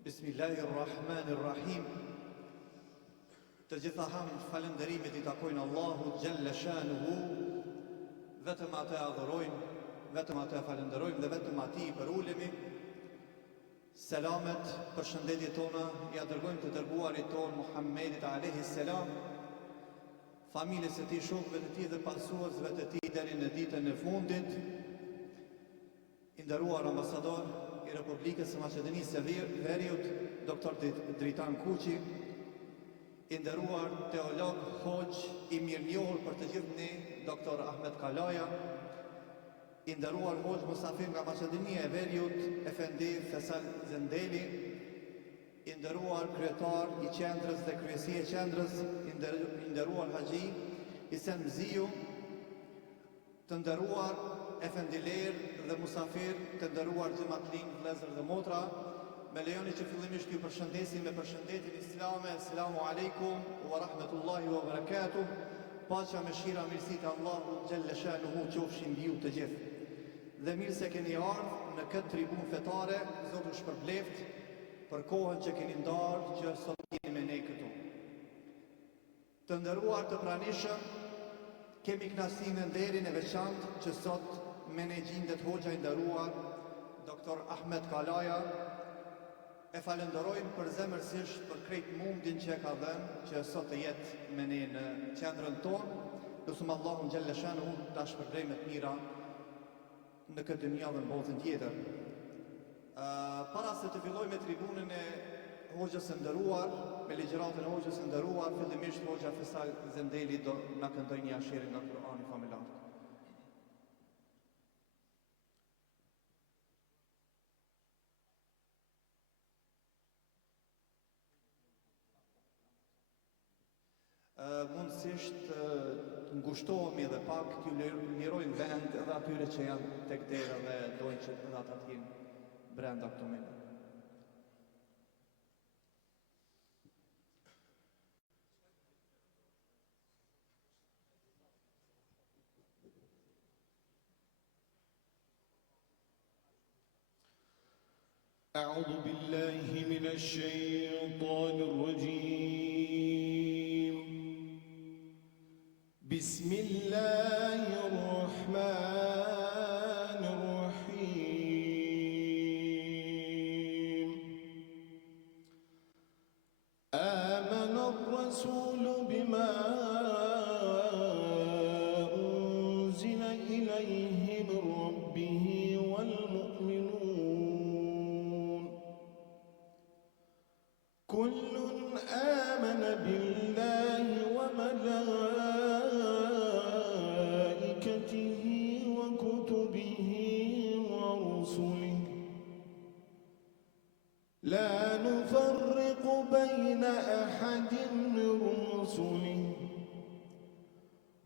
Bismillahirrahmanirrahim. Të gjitha hamd falënderimet i takojnë Allahu Gjelle Shanuhu, vetëm atë adhurojmë, vetëm atë falenderojmë dhe vetëm atij i përulemi. Selamet, përshëndetjet tona ja dërgojmë të dërguarit ton Muhammedit alayhi salam, familjes së tij, shokëve të tij dhe pasuesve të tij deri në ditën e fundit. I nderuar ambasador i Republikës së Maqedonisë së Veriut, doktor Dritan Kuqi, i nderuar teolog, hoxh i mirënjohur për të gjithë ne, doktor Ahmet Kalaja, i nderuar hoxh musafir nga Maqedonia e Veriut, Efendi Fesal Zendeli, i nderuar kryetar i qendrës dhe kryesia e qendrës, i nderuar haxhi Isen Mziu, të nderuar efendiler dhe musafir, të nderuar xhamatllin, vëllezër dhe motra, me lejoni që fillimisht ju përshëndesim me përshëndetjen islame. Selamu alaikum wa rahmetullahi wa barakatuh. Paqja, mëshira, mirësitë e Allahut Gjelle Shanuhu qofshin mbi ju të gjithë. Dhe mirë se keni ardhur në këtë tribunë fetare, Zotu shpërbleft për kohën që keni ndarë që sot jeni me ne këtu. Të nderuar të pranishëm, kemi kënaqësinë dhe nderin e veçantë që sot me ne gjindet hoxha i nderuar doktor Ahmet Kalaja. E falenderojmë për zemërsisht për krejt mundin që e ka dhënë që sot të jetë me ne në qendrën tonë. Lutem Allahun Gjelle Shanuhu ta shpërblej me të mira në këtë dynjë dhe në botën tjetër. Para se të filloj me tribunën e hoxhës së nderuar, me ligjëratën e hoxhës së nderuar, fillimisht hoxha Fesal Zendeli do na këndoj një ashire nga Kurani familjar. Mundësisht ngushtohemi edhe pak, t'ju lirojmë vend edhe atyre që janë tek dera dhe dojnë që edhe ata t'jenë brenda këtu me ne. أعوذ بالله من الشيطان الرجيم. بسم الله الرحمن الرحيم. آمن الرسول بما أنزل إليه من ربه والمؤمنون كل آمن بالله وملائكته وكتبه ورسله لا نفرق بين أحد من رسله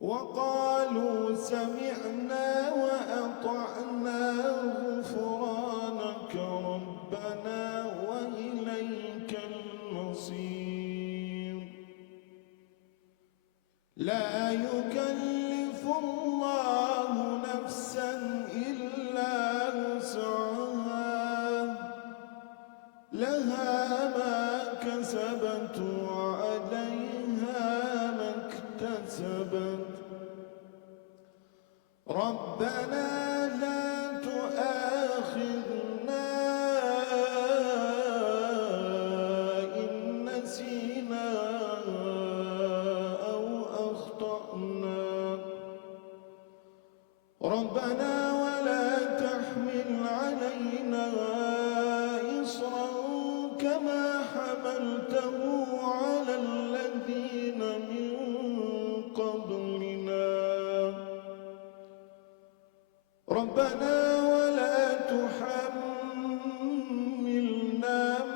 وقالوا سمعنا وأطعنا غفرانك ربنا وإليك المصير. لا يكلف الله نفسا إلا وسعها لها ما كسبت وعليها ما اكتسبت. ربنا لا تؤاخذنا إن نسينا أو أخطأنا. ربنا ولا تحمل علينا إصرا كما حملته على الذين من قبلنا. ربنا ولا تحملنا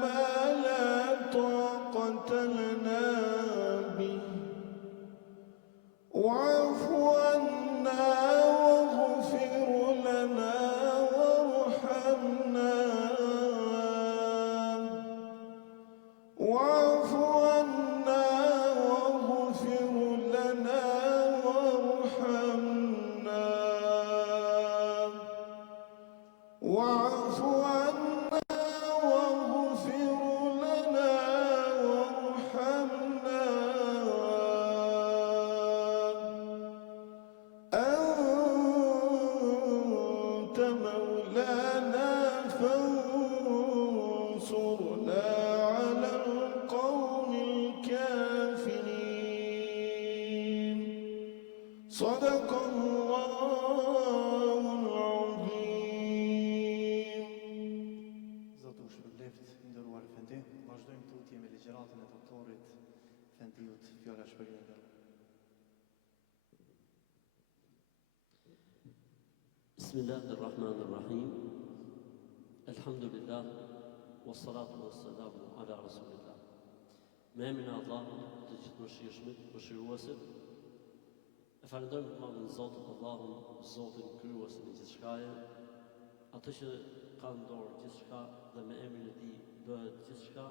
ما لا طاقة لنا به واعف عنا واغفر لنا وارحمنا. واعف عنا واغفر لنا وارحمنا. واعف عنا واغفر صدق الله العظيم. Zotë u shpërbleft, ndëruar Efendi, vazhdojmë tutje me ligjëratën e doktorit Efendiut, fjala shpërblim ndëruar. Bismillahirrahmanirrahim. Elhamdulillah, wassalatu wassalamu ala rasulillah. Me emrin e Allahut, të gjithëmëshirshmit, mëshiruesit, e falenderojmë të madhin Zotin Allahun, Zotin krijuesin e gjithçkaje, atë që ka në dorë gjithçka dhe me emrin e tij bëhet gjithçka,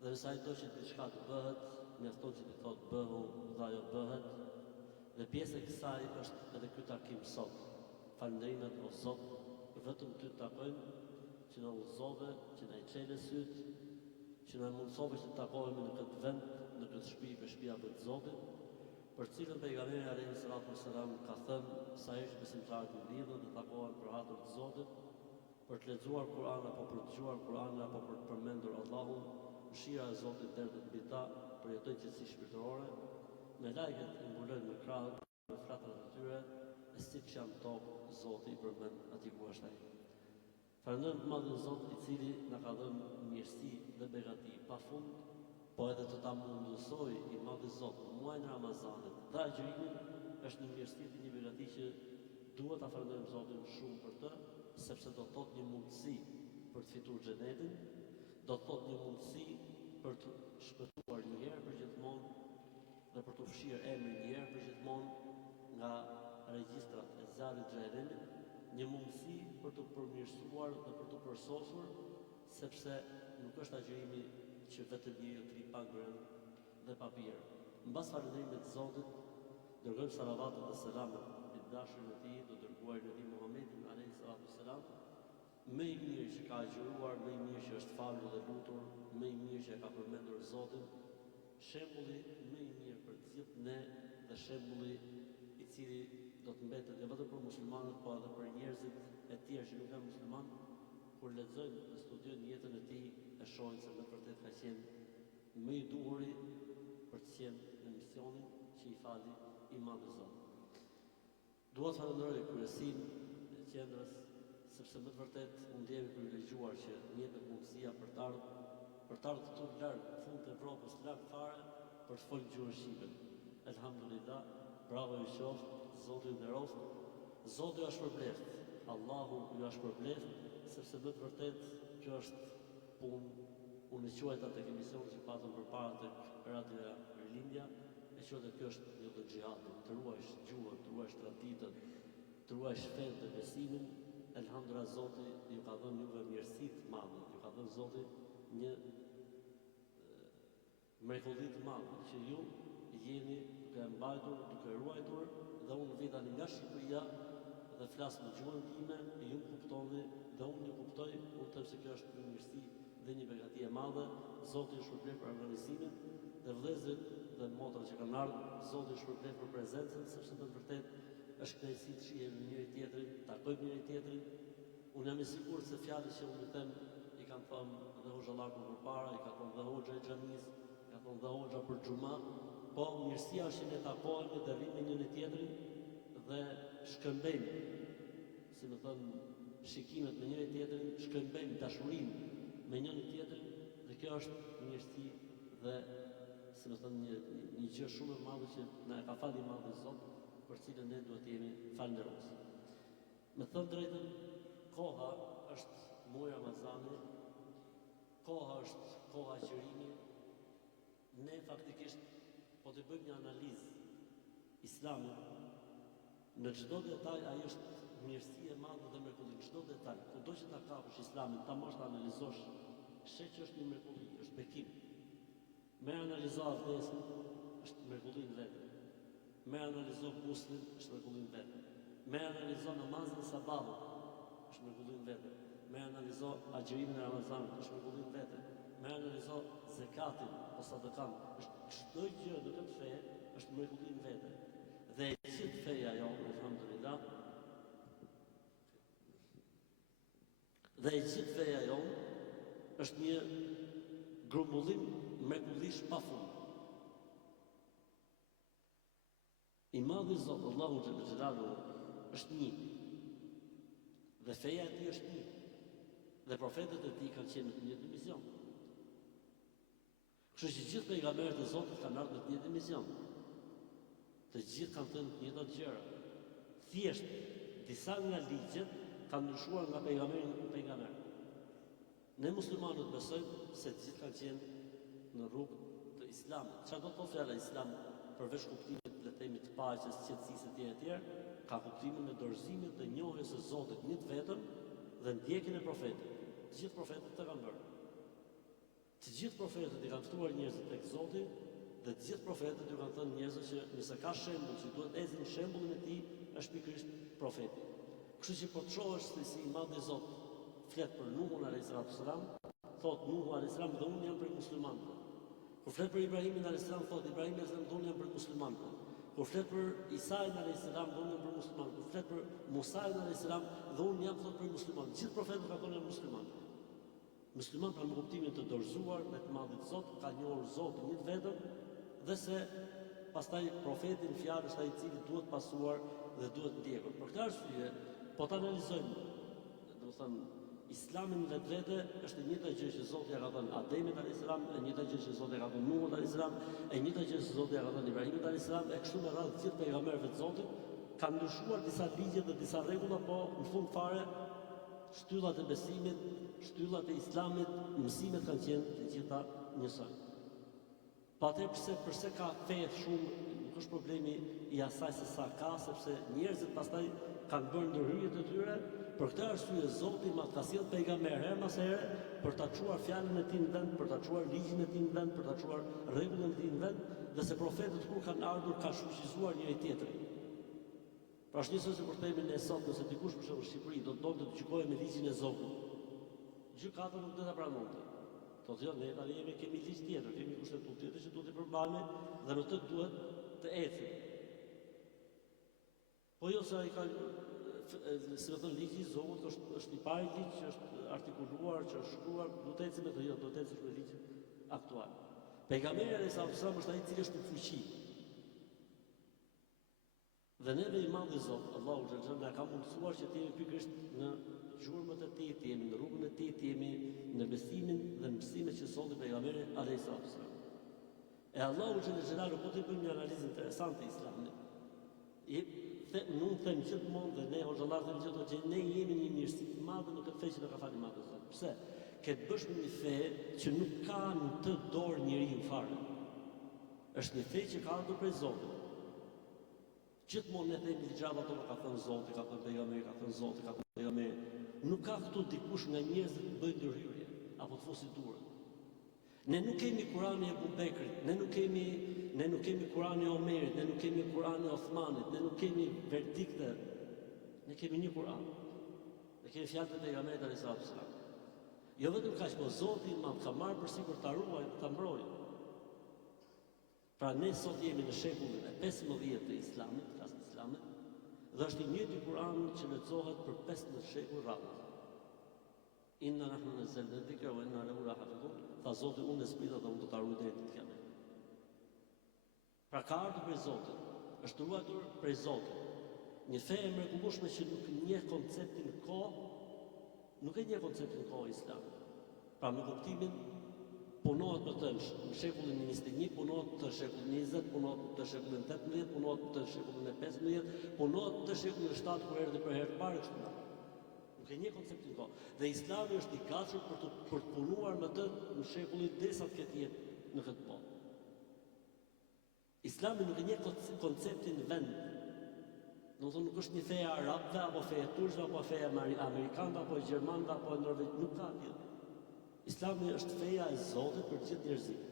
dhe nëse ai do që diçka të bëhet, mjafton që të thotë bëhu dhe ajo bëhet, dhe pjesë e kësaj është edhe ky takim sot. Falënderimet o Zot, vetëm ty të takojmë, që na udhëzove, që na i çelë syt, që na mundsove që të takohemi në këtë vend, në këtë shtëpi, për shtëpia e Zotit, për cilën pejgamberi alayhi salatu wassalam ka thënë sa ish besimtarët në lidhën dhe takohen për hatër të Zotit, për të lexuar Kur'an apo për të dëgjuar Kur'an apo për të përmendur Allahun, mëshira e Zotit derdhet mbi ta, përjetojnë qetësi shpirtërore, me lajket e mbulojnë në krahët, në flatrat e tyre, e si që janë tokë, Zoti i përmend atij ku është ai. Falenderojmë të madhin Zot i cili na ka dhënë mirësi dhe begati pafund, po edhe të ta mundësoj i madhi Zot në muajin e Ramazanit dhe agjërimin është një mirësi dhe një begati që duhet ta falenderojmë Zotin shumë për të, sepse do të thotë një mundësi për të fituar xhenetin, do të thotë një mundësi për të shpëtuar një herë për gjithmonë dhe për të fshirë emrin një herë për gjithmonë nga regjistrat e zjarrit xhenemit, një mundësi për të përmirësuar dhe për të përsosur, sepse nuk është agjërimi që vetëm njeriu të pa ngrënë dhe pa pirë. Mbas falënderimit të Zotit, dërgojmë salavatet dhe selamet mbi dashurin e tij, të dërguarin e tij Muhammedin alayhi salatu wassalam, më i mirë që ka agjëruar, më i mirë që është falur dhe lutur, më i mirë që e ka përmendur Zotin, shembulli më i mirë për të gjithë ne dhe shembulli i cili do të mbetet jo vetëm për muslimanët, po edhe për njerëzit e tjerë që nuk janë muslimanë, kur lexojnë dhe studiojnë jetën e tij, e shohin se me vërtet ka qenë më i duhuri për të qenë në misionin që i fali i madhi Zot. Dua të falenderoj kryesinë e qendrës, sepse me të vërtet mund jemi privilegjuar që njëpet mundësia për të ardhur këtu larg fund të Evropës, larg fare, për të folur gjuhën shqipe. Elhamdulillah, bravo ju qoftë, Zoti ju nderoft, Zoti ju shpërbleft, Allahu ju shpërbleft, sepse me të vërtet kjo është punë, unë e quajta tek emisioni që patëm përpara tek radioja Rilindja, e quajta kjo është një lloj xhihadi, të ruajsh gjuhën, të ruajsh traditën, të ruajsh fenë dhe besimin. Elhamdulillah, Zoti ju ka dhënë juve mirësi të mëdha, ju ka dhënë Zoti një mrekulli të madh që ju jeni duke mbajtur, duke ruajtur, dhe unë vi tani nga Shqipëria dhe flas në gjuhën time, e ju më kuptoni dhe unë ju kuptoj, unë them se kjo është një mirësi dhe një begati e madhe. Zoti ju shpërblet për organizimin dhe vëllezërit dhe motrat që kanë ardhur, Zoti ju shpërblet për prezencën, sepse në të vërtetë është kënaqësi të shihemi njëri tjetrin, takojmë njëri tjetrin. Unë jam i sigurt se fjalët që unë them i kanë thënë dhe hoxhallaku përpara, i ka thënë dhe hoxha i xhamis, ka thënë dhe hoxha për xhuma, po mirësia është që ne takohemi dhe rrim me njëri tjetrin dhe shkëmbejmë, si më thënë, shikimet me njëri tjetrin, shkëmbejmë dashurinë me njëri tjetrin, dhe kjo është mirësi dhe, si më thënë, një gjë shumë e madhe që na e ka falë i madhe Zot, për cilën ne duhet të jemi falënderues. Me thënë drejtën, koha është muaji Ramazani, koha është koha e qërimit. Ne faktikisht po të bëjmë një analizë islamit, në çdo detaj ai është mirësi e madhe dhe mrekulli. Çdo detaj, kudo që ta kapësh islamin, ta mosh ta analizosh, sheh që është një mrekulli, është bekim. Me analizo avdesin, është mrekulli në vetë. Me analizo guslin, është mrekulli në vetë. Me analizo namazin sabahut, është mrekulli në vetë. Me analizo agjërimin e Ramazanit, është mrekulli në vetë. Me analizo zekatin o sadakan, është çdo gjë në këtë fe është mrekulli në vetë. Dhe e gjithë feja jonë, alhamdulillah, dhe e gjithë feja jonë është një grumbullim mrekullish pafund. I madhi Zot, Allahu Xhelalu, është një. Dhe feja e tij është një. Dhe profetët e tij kanë qenë në të njëjtin mision. Kështu që gjithë pejgamberët e Zotit kanë ardhur në të njëjtin mision. Të gjithë kanë thënë të njëjtat gjëra. Thjesht disa nga ligjet kanë ndryshuar nga pejgamberi në pejgamber. Ne muslimanët besojmë se të gjithë kanë qenë në rrugë të Islamit. Çfarë do të thotë fjala Islam përveç kuptimit le të themi të paqes, qetësisë etj. Ka kuptimin e dorëzimit dhe njohjes së Zotit një të vetëm dhe ndjekjen e profetit. Të gjithë profetët të kanë bërë. Të gjithë profetët i kanë ftuar njerëzit tek Zoti dhe të gjithë profetët i kanë thënë njerëzve që nëse ka shembull që duhet ezin shembullin e tij, është pikërisht profeti. Kështu që po të shohësh se si i madhi Zot flet për Nuhun alayhis salam, thot Nuhu alayhis salam dhe unë jam për muslimanët. Kur flet për Ibrahimin alayhis salam, thot Ibrahim alayhis salam dhe unë jam për muslimanët. Kur flet për Isain alayhis salam, dhe unë jam për muslimanët. Kur flet për Musa alayhis salam, dhe unë jam thot për muslimanët. Gjithë profetët kanë thënë muslimanë. Musliman pra në kuptimin të dorëzuar me të madhit Zot, ka njohur Zotin një vetëm dhe se pastaj profetin fjalës ai i cili duhet pasuar dhe duhet ndjekur. Për këtë arsye, po ta analizojmë, domethënë Islamin vetvete është e njëjta gjë që Zoti ja ka dhënë Ademit alayhis salam, e njëjta gjë që Zoti ja ka dhënë Nuhut alayhis salam, e njëjta gjë që Zoti ja ka dhënë Ibrahimit alayhis salam, e kështu me radhë të gjithë pejgamberëve të Zotit kanë ndryshuar disa ligje dhe disa rregulla, po në fund fare shtyllat e besimit, shtyllat e Islamit, mësimet kanë qenë të gjitha njësoj. Pa atë përse ka fe shumë, nuk është problemi i asaj se sa ka, sepse njerëzit pastaj kanë bërë ndërhyrjet e tyre. Për këtë arsye Zoti ma ka sjellë pejgamber her mas here për ta çuar fjalën e tij në vend, për ta çuar ligjin e tij në vend, për ta çuar rregullën e tij në vend, dhe se profetët kur kanë ardhur kanë shoqëzuar njëri tjetrin. Pra është njësoj se kur themi ne sot, nëse dikush për shembull në Shqipëri do të donte të gjykojë me ligjin e Zogut, gjykata nuk do ta pranonte. Thotë jo, ne tani kemi ligj tjetër, kemi kushtetutë tjetër që duhet të përballemi dhe në të duhet të ecim. Po jo sa i ka si do të thonë ligji i Zogut është i pari ligj që është artikuluar, që është shkruar, do të ecim me të jo, do të ecim me ligjin aktual. Pejgamberi alayhis salam është ai i cili është në fuqi. Dhe neve i madhi Zot, Allahu xhallahu na ka mundësuar që të jemi pikërisht në gjurmët e tij, të jemi në rrugën e tij, të jemi në besimin dhe mësimet që solli pejgamberi alayhis salam. E Allahu xhallahu po të bëjmë një analizë interesante e Islamit. Nuk them gjithmonë dhe ne hoxhallar them gjithmonë që ne jemi një mirësi të madhe në këtë fe që na ka falë madhe Zot. Pse? Ke të bësh me një fe që nuk ka në të dorë njeriu fare. Është një fe që ka ardhur prej Zotit. Gjithmonë ne themi ligjava ato ka thënë Zoti, ka thënë pejgamberi, ka thënë Zoti, ka thënë pejgamberi. Nuk ka këtu dikush nga njerëzit të bëjë ndërhyrje apo të fosi durën. Ne nuk kemi Kur'anin e Abu Bekrit, ne nuk kemi Kur'anin e Omerit, ne nuk kemi Kur'anin e Osmanit, ne nuk kemi verdikte. Ne kemi një Kur'an. Ne kemi fjalët e pejgamberit alayhis salam. Jo vetëm kaq, po Zoti ma ka marrë përsipër ta ruajë dhe ta mbrojë. Pra ne sot jemi në shekullin e 15 të Islamit, klasë Islamit, dhe është i njëjti Kur'an që lexohet për 15 shekuj rradhë. Inna nahnu nazzalna dhikra wa inna lahu lahafidhun. Tha Zoti, unë e zbrita dhe unë do ta ruaj deri në kiamet. Pra ka ardhur prej Zotit, është ruajtur prej Zotit. Një fe e mrekullueshme që nuk njeh konceptin kohë, nuk e njeh konceptin kohë Islamit. Pra me kuptimin punohet më të në shekullin 21, punohet të shekullin 20, punohet të shekullin 18, punohet të shekullin 15, punohet të shekullin 7 kur erdhi për herë të parë kështu. Nuk e njeh konceptin kohë. Dhe Islami është i gatshëm për të punuar me të në shekullin derisa të ketë jetë në këtë botë. Islami nuk e njeh konceptin vend. Do të thonë nuk është një fe e arabëve apo fe e turqve apo fe e amerikanëve apo e gjermanëve apo e norvegjanëve, nuk ka tjetër. Islami është feja e Zotit për gjithë njerëzimin.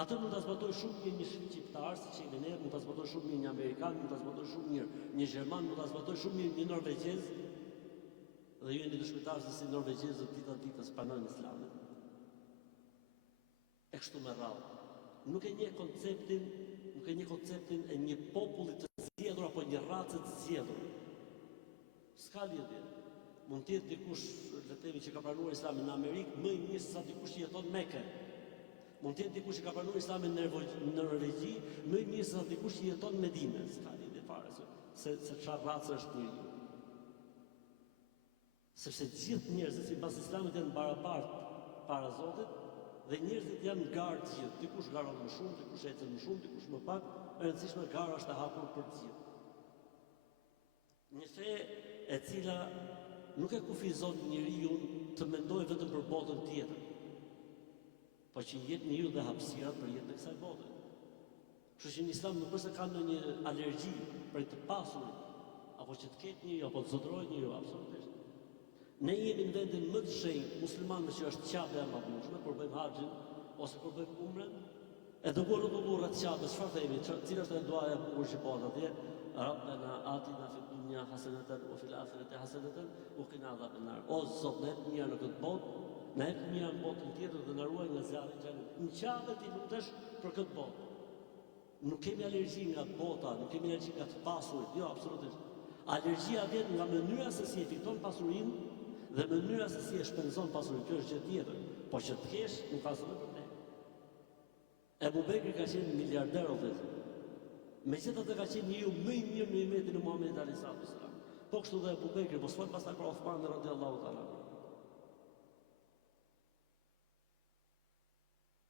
Atë mund ta zbatojë shumë mirë një shqiptar, siç jemi ne, mund ta zbatojë shumë mirë një amerikan, mund ta zbatojë shumë mirë një gjerman, mund ta zbatojë shumë mirë një norvegjez. Dhe ju jeni dëshmitar se si norvegjezët ditës pranojnë Islamin. E kështu me radhë. Nuk e njeh konceptin e një populli të zgjedhur apo një race të zgjedhur. S'ka lidhje. Mund të jetë dikush, le të themi, që ka pranuar Islamin në Amerikë më i mirë se sa dikush që jeton në Mekë. Mund të jetë dikush që ka pranuar Islamin në Norvegji, më i mirë se sa dikush që jeton në Medinë, s'ka lidhje fare se çfarë racë është ky. Sepse gjithë njerëzit sipas Islamit janë barabartë para Zotit dhe njerëzit janë garë të gjithë. Dikush garon më shumë, dikush ecën më shumë, dikush më pak, e rëndësishme gara është e hapur për të gjithë. Një fe e cila nuk e kufizon njeriu të mendojë vetëm për botën tjetër, po që jep njeriu dhe hapësirat për jetën e kësaj bote. Kështu që në Islam nuk është se ka ndonjë alergji për të pasurit, apo që të ketë njeriu apo të zotrohet njeriu, absolutisht. Ne jemi në vendin më të shenjtë muslimanëve që është Qabe e Madhëshme, kur bëjmë haxhin ose kur bëjmë umren, e dëgjuar rrugë Qabes, çfarë themi? Cila është duaja e bukur që bëhet atje? Rabbana atina fid dunya hasanatan wa fil akhirati hasanatan wa qina adhaban nar. O Zot, na jep mirë në këtë botë, na jep mirë në botën tjetër dhe na ruaj nga zjarri i xhenemit. Në Qabe ti lutesh për këtë botë. Nuk kemi alergji nga bota, nuk kemi alergji nga të pasurit, jo, absolutisht. Alergjia vjen nga mënyra se si e fiton pasurinë dhe mënyra se si e shpenzon pasurinë. Kjo është gjë tjetër. Po që të kesh nuk ka asnjë problem. Ebu Bekri ka qenë miliarder o vëllezër. Megjithatë ka qenë njeriu më i mirë në umetin e Muhamedit alayhis salam. Po kështu dhe Ebu Bekri, po s'fol pastaj për Uthman radhiyallahu ta'ala.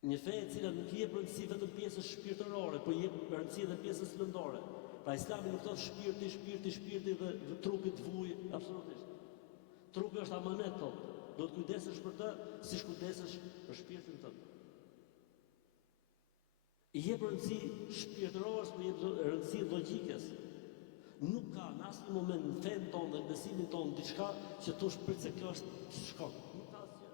Një fe e cila nuk jep rëndësi vetëm pjesës shpirtërore, por jep rëndësi edhe pjesës lëndore. Pra Islami nuk thotë shpirti dhe trupi të vuj, absolutisht. Trupi është amanet, thotë. Do të kujdesesh për të, siç kujdesesh për shpirtin tënd. I jep rëndësi shpirtërore, por jep rëndësi logjikës. Nuk ka në asnjë moment në fen tonë dhe në besimin tonë diçka që thosh prit se kjo është shkon. Nuk ka asgjë.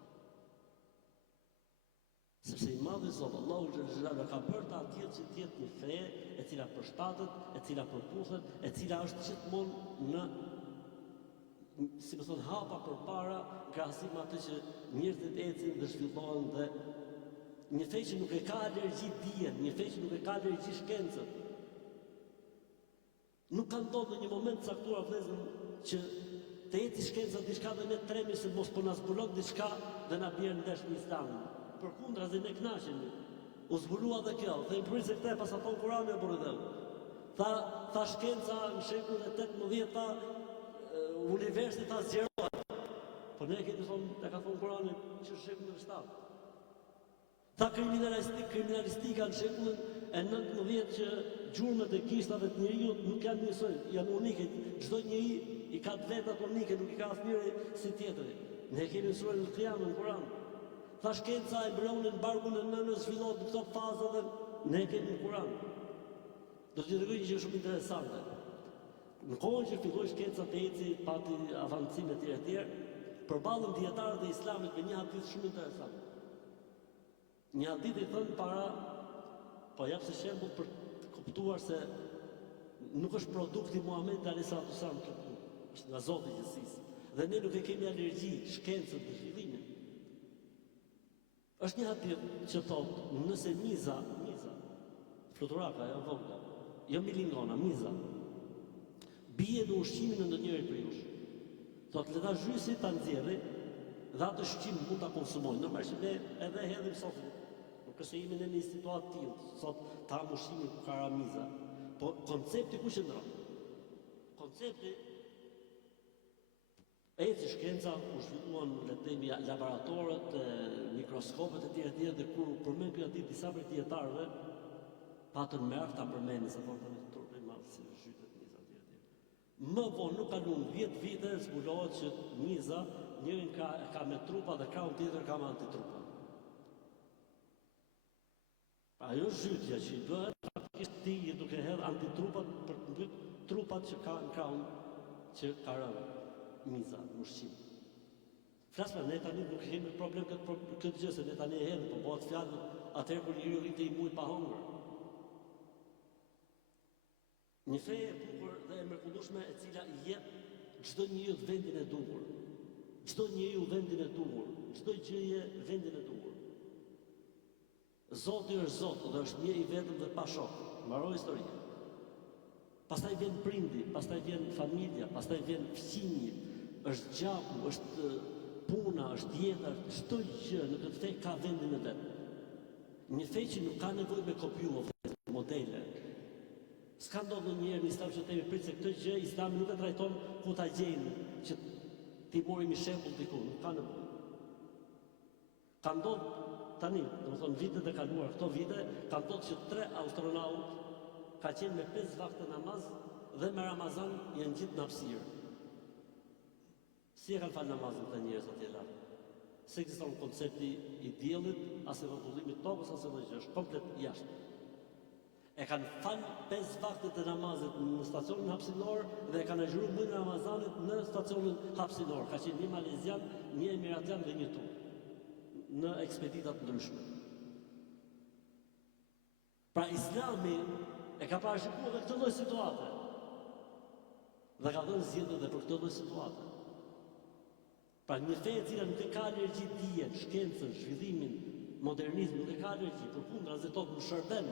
Sepse i madhi Zot, Allahu xhallahu ka bërë ta atje që të jetë një fe e cila përshtatet, e cila përputhet, e cila është gjithmonë në, si më thon, hapa përpara krahasim me atë që njerëzit ecin dhe zhvillohen dhe një fe që nuk e ka alergji dijen, një fe që nuk e ka alergji shkencën. Nuk ka ndodhur në një moment caktuar vëllezër që të eti shkenca diçka dhe ne tremi se mos po na zbulon diçka dhe na bjerë ndesh në Islam. Përkundrazi ne kënaqemi. U zbulua dhe kjo, dhe i përse këta e pasaton Kurani e burrë. Tha shkenca në shekullin e 18 tha universi tha zgjerohet. Po ne kemi thonë, ta ka thonë Kurani që në shekullin e 7. Tha kriminalistika në shekullin e 19 që gjurmët e kishtave të njeriu nuk janë njësoj, janë unike. Çdo njeri i ka të vetat unike, nuk i ka asnjëri si tjetri. Ne kemi surën Al-Qiyamah në Kur'an. Tha shkenca e mbronin barkun e nënës zhvillohet në këto faza dhe ne kemi në Kur'an. Do t'ju tregoj një gjë shumë interesante. Në kohën që filloi shkenca të eci, pati avancime të tjera, përballën dietarët e Islamit me një hadith shumë interesant. Një hadith i thënë para, po jap si shembull për të kuptuar se nuk është produkti Muhamedit alayhis salam kjo punë, është nga Zoti i gjithësisë. Dhe ne nuk e kemi alergji shkencën dhe zhvillimin. Është një hadith që thotë, nëse miza, fluturaka, jo vogla, jo milingona, miza, bie në ushqimin e ndonjërit për jush. Thotë le ta zhysi ta nxjerrë dhe atë ushqim mund ta konsumojnë. Normalisht ne edhe hedhim sot. Nuk është se jemi në një situatë tillë, sot ta ham ushqimin ku ka miza. Po koncepti ku qëndron? Koncepti eci shkenca u zhvilluan le të themi laboratorët, mikroskopet e tjera dhe kur përmend ky aty disa prej dietarëve patën mërë ta përmendin se thonë të turpi madh si zhytet miza tjetër. Më vonë nuk kalon 10 vite zbulohet që miza njërin ka me trupa dhe krahun tjetër ka me antitrupa. Ajo zhytja që i bëhet faktikisht ti je duke hedhur antitrupat për të mbyt trupat që ka në krahun që ka rënë miza në ushqim. Flas për ne tani nuk kemi problem këtë gjë se ne tani e hedhim, po bëhet fjalë atëherë kur njeriu rrinte i mujt pa hongër. Një fe e bukur dhe e mrekullueshme e cila i jep çdo njeriu vendin e duhur. Çdo njeriu vendin e duhur, çdo gjëje vendin e duhur. Zoti është Zot dhe është një i vetëm dhe pa shok. Mbaroi historia. Pastaj vjen prindi, pastaj vjen familja, pastaj vjen fëmijë, është gjaku, është puna, është jeta, çdo gjë në këtë fe ka vendin e vet. Një fe që nuk ka nevojë me kopju modele. S'ka ndodhur ndonjëherë në Islam që themi prit se këtë gjë Islami nuk e trajton ku ta gjejnë që ti morim i shembull diku, nuk ka nevojë. Ka ndodhur tani, domethënë vitet e kaluara, këto vite, ka ndodhur që 3 astronautë ka qenë me 5 vakte namaz dhe me Ramazan janë gjithë në hapësirë. Si e kanë falë namazin të njerëz atje lart? Se ekziston koncepti i diellit, as e rrotullimit tokës, as e gjë, është komplet jashtë. E kanë falë 5 vakte të namazit në stacionin hapësinor dhe e kanë agjëruar muajin e Ramazanit në stacionin hapësinor. Ka qenë një malezian, një emiratian dhe një turk në ekspeditat ndryshme. Pra Islami e ka parashikuar dhe këtë lloj situate. Dhe ka dhënë zgjedhje edhe për këtë lloj situate. Pra një fe e cila nuk e ka alergji dijen, shkencën, zhvillimin, modernizmin, nuk e ka alergji, përkundra nxetot në shërben.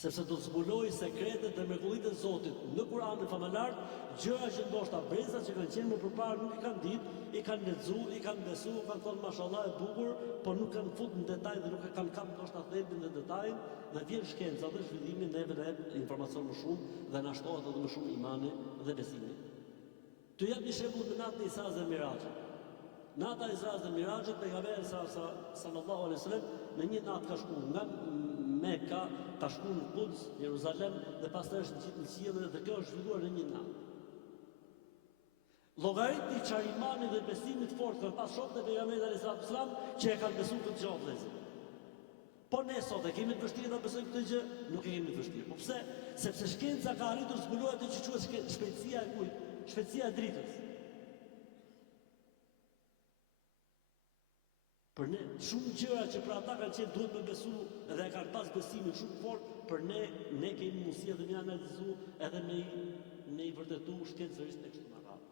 Sepse do të zbulojë sekretet dhe mrekullitë e Zotit në Kur'anin famëlar, gjëra që ndoshta brezat që kanë qenë më përpara nuk i kanë ditë, i kanë lexuar, i kanë besuar, kanë thënë mashallah e bukur, por nuk kanë futur në detaj dhe nuk e kanë kapur ndoshta thelbin dhe detajin, dhe vjen shkenca dhe zhvillimi neve ne informacion më shumë dhe na shtohet edhe më shumë imani dhe besimi. Tu jap një shembull të natën e Isra dhe Miraxhit. Nata e Isra dhe Miraxhit pejgamberi sallallahu alaihi wasallam në një natë ka shkuar nga Mekka, ka shkuar në Quds, Jeruzalem dhe pastaj është gjithë në qiell dhe kjo është zhvilluar në një natë. Llogarit i çarimani dhe besimit fort kanë pas shokët e pejgamberit alayhis salam që e kanë besuar këtë gjë vëllezër. Po ne sot e kemi të vështirë ta besojmë këtë gjë, nuk e kemi të vështirë. Po pse? Sepse shkenca ka arritur të zbulojë atë që quhet shpejtësia e kujt? Shpejtësia e dritës. Për ne, shumë gjëra që për ata kanë qenë duhet me besu edhe e kanë pas besimin shumë fort, për ne kemi mundësi edhe me analizu edhe me i vërtetu shkencërisht e kështu me radhë.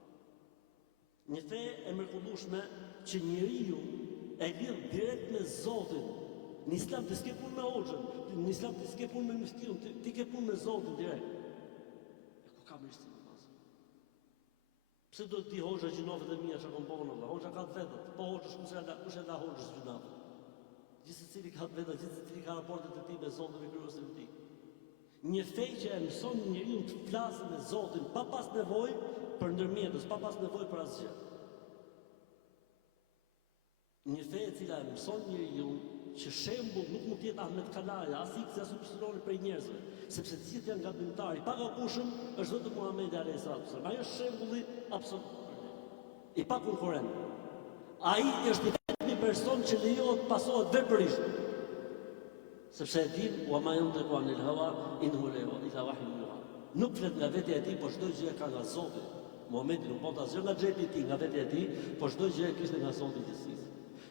Një fe e mrekullueshme që njeriu e lidh direkt me Zotin. Në Islam ti s'ke punë me Hoxhën, në Islam ti s'ke punë me muftin, ti ke punë me Zotin direkt. E ku ka mirësi namaz? Pse do të di Hoxha gjinove dhe mia çka kompon Allah? Hoxha ka vetë, po Hoxha kush e dha Hoxhës gjinave? Gjithsecili ka vetë, gjithsecili ka raportet e tij me Zotin dhe krijuesin e tij. Një fe që e mëson njeriu të flasë me Zotin pa pas nevojë për ndërmjetës, pa pas nevojë për asgjë. Një fe e cila e mëson njeriu që shembull nuk mund të jetë Ahmet Kalaja, as X as Y për njerëzve, sepse të gjithë janë gabimtarë. Pa gabushëm është vetëm Muhamedi alayhis salam. Ai është shembulli absolut i pa konkurrent. Ai është i vetmi person që lejohet pasohet veprisht. Sepse e din wa ma yantiqu anil hawa in huwa illa wahyun yuha. Nuk flet nga vetja e tij, por çdo gjë ka nga Zoti. Muhamedi nuk po ta zgjon nga xhepi i tij, nga vetja e tij, por çdo gjë kishte nga Zoti i gjithësisë.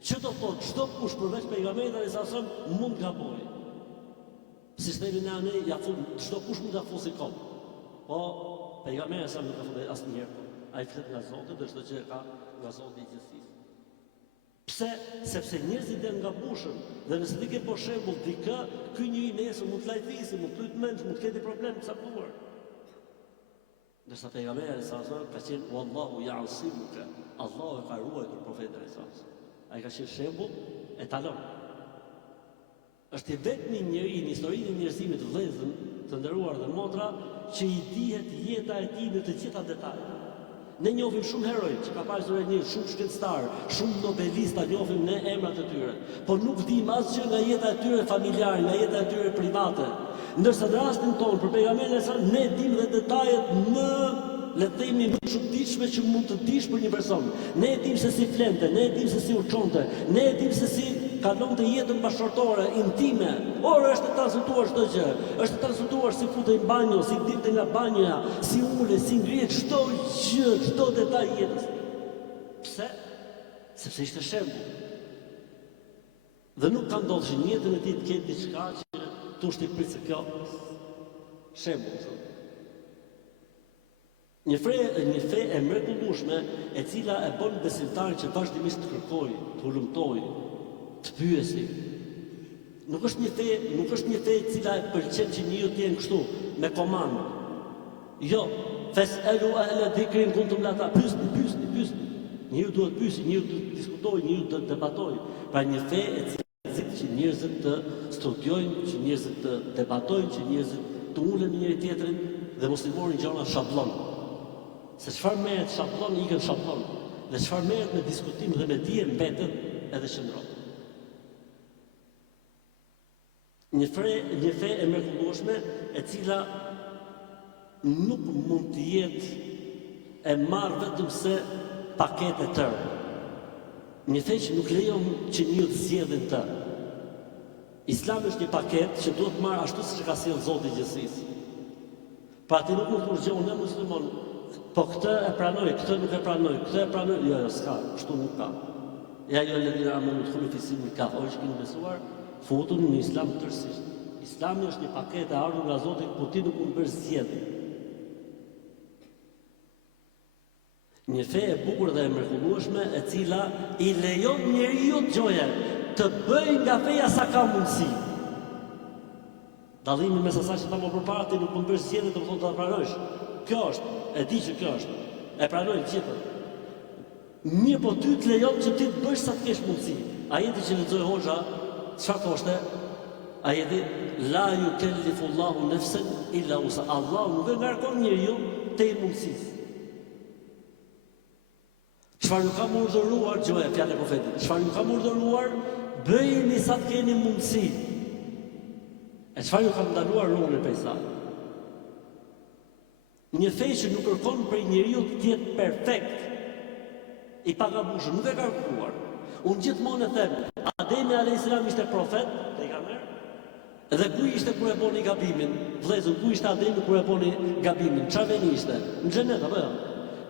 Që do thotë çdo kush përveç pejgamberit alayhis salam mund gabojë. Sistemi na ne ja fut çdo kush mund ta fusë kot. Po pejgamberi sa nuk ka futur asnjëherë. Ai flet nga Zoti dhe çdo gjë ka nga Zoti i gjithësisë. Pse? Sepse njerëzit janë gabushëm dhe nëse ti ke për shembull dikë, ky njeri nesër mund të lajvizë, mund të lyt mend, mund të ketë problem të caktuar. Ndërsa pejgamberi alayhis salam ka thënë wallahu ya'simuka. Allahu e ka ruajtur profetin alayhis salam. Ai ka qenë shembull etalon. Është i vetmi njeri në historinë e njerëzimit vëllezër, të nderuar dhe motra, që i dihet jeta e tij në të gjitha detajet. Ne njohim shumë heroj që ka pasur një shumë shkencëtar, shumë nobelista, njohim ne emrat e tyre, por nuk dim asgjë nga jeta e tyre familjare, nga jeta e tyre private. Ndërsa në rastin tonë për pejgamberin sa ne dim dhe detajet më le të themi më çuditshme që mund të dish për një person. Ne e dim se si flente, ne e dim se si uçonte, ne e dim se si kalonte jetën bashkëtorë intime. Ora është të transmetuar çdo gjë. Është të transmetuar si futej në banjo, si dilte nga banjoja, si ule, si ngrihet çdo gjë, çdo detaj i jetës. Pse? Sepse ishte shembull. Dhe nuk ka ndodhur që në jetën e tij të ketë diçka që thoshte prit se kjo shembull. Një fe e mrekullueshme e cila e bën besimtarin që vazhdimisht të kërkojë, të ulumtojë, të pyesi. Nuk është një fe e cila e pëlqen që njeriu të jenë kështu me komandë. Jo, fes'alu ahla dhikri in kuntum la ta'lamun. Pyesni. Njeriu duhet pyesë, njeriu duhet diskutojë, njeriu duhet debatojë. Pra një fe e cila që njerëzit të studiojnë, që njerëzit të debatojnë, që njerëzit të ulen me njëri tjetrin dhe mos i marrin gjëra shablon. Se çfarë merret shablon, ikën shablon. Dhe çfarë merret me diskutim dhe me dije mbetet edhe qëndron. Një fe e mrekullueshme e cila nuk mund të jetë e marrë vetëm se paketë e tërë. Një fe që nuk lejon që një të zgjedhin të. Islami është një paketë që duhet marrë ashtu siç ka sjellë Zoti i gjithësisë. Pra ti nuk mund të thosh unë musliman, po këtë e pranoj, këtë nuk e pranoj, këtë e pranoj, jo, s'ka, kështu nuk ka. Ja jo ledhina amanu dhulu fi silmi kafë, që keni besuar, futun në Islam tërësisht. Islami është një paketë e ardhur nga Zoti ku ti nuk mund të bësh zgjedhje. Një fe e bukur dhe e mrekullueshme e cila i lejon njeriu gjoje të bëjë nga feja sa ka mundësi. Dallimi mes asaj që thamë përpara ti nuk mund të bësh zgjedhje të thotë ta pranosh. Kjo është, e di që kjo është. E pranoj të gjithë. Mirë, po ty të lejon që ti të bësh sa të kesh mundësi. Ajeti që lexoi Hoxha, çfarë thoshte? Ajeti la yukellifu Allahu nafsan illa wusa. Allahu nuk e ngarkon njeriu te mundësisë. Çfarë nuk kam urdhëruar, gjoja fjalë e profetit. Çfarë nuk kam urdhëruar, bëjeni sa të keni mundësi. E çfarë nuk kam ndaluar, ruani prej saj. Një fe që nuk kërkon prej njeriu të jetë perfekt, i pagabushur, nuk e ka kërkuar. Unë gjithmonë e them, Ademi alayhis salam ishte profet, pejgamber, dhe ku ishte kur e boni gabimin? Vëllezër, ku ishte Ademi kur e boni gabimin? Çfarë veni ishte? Në xhenet apo jo?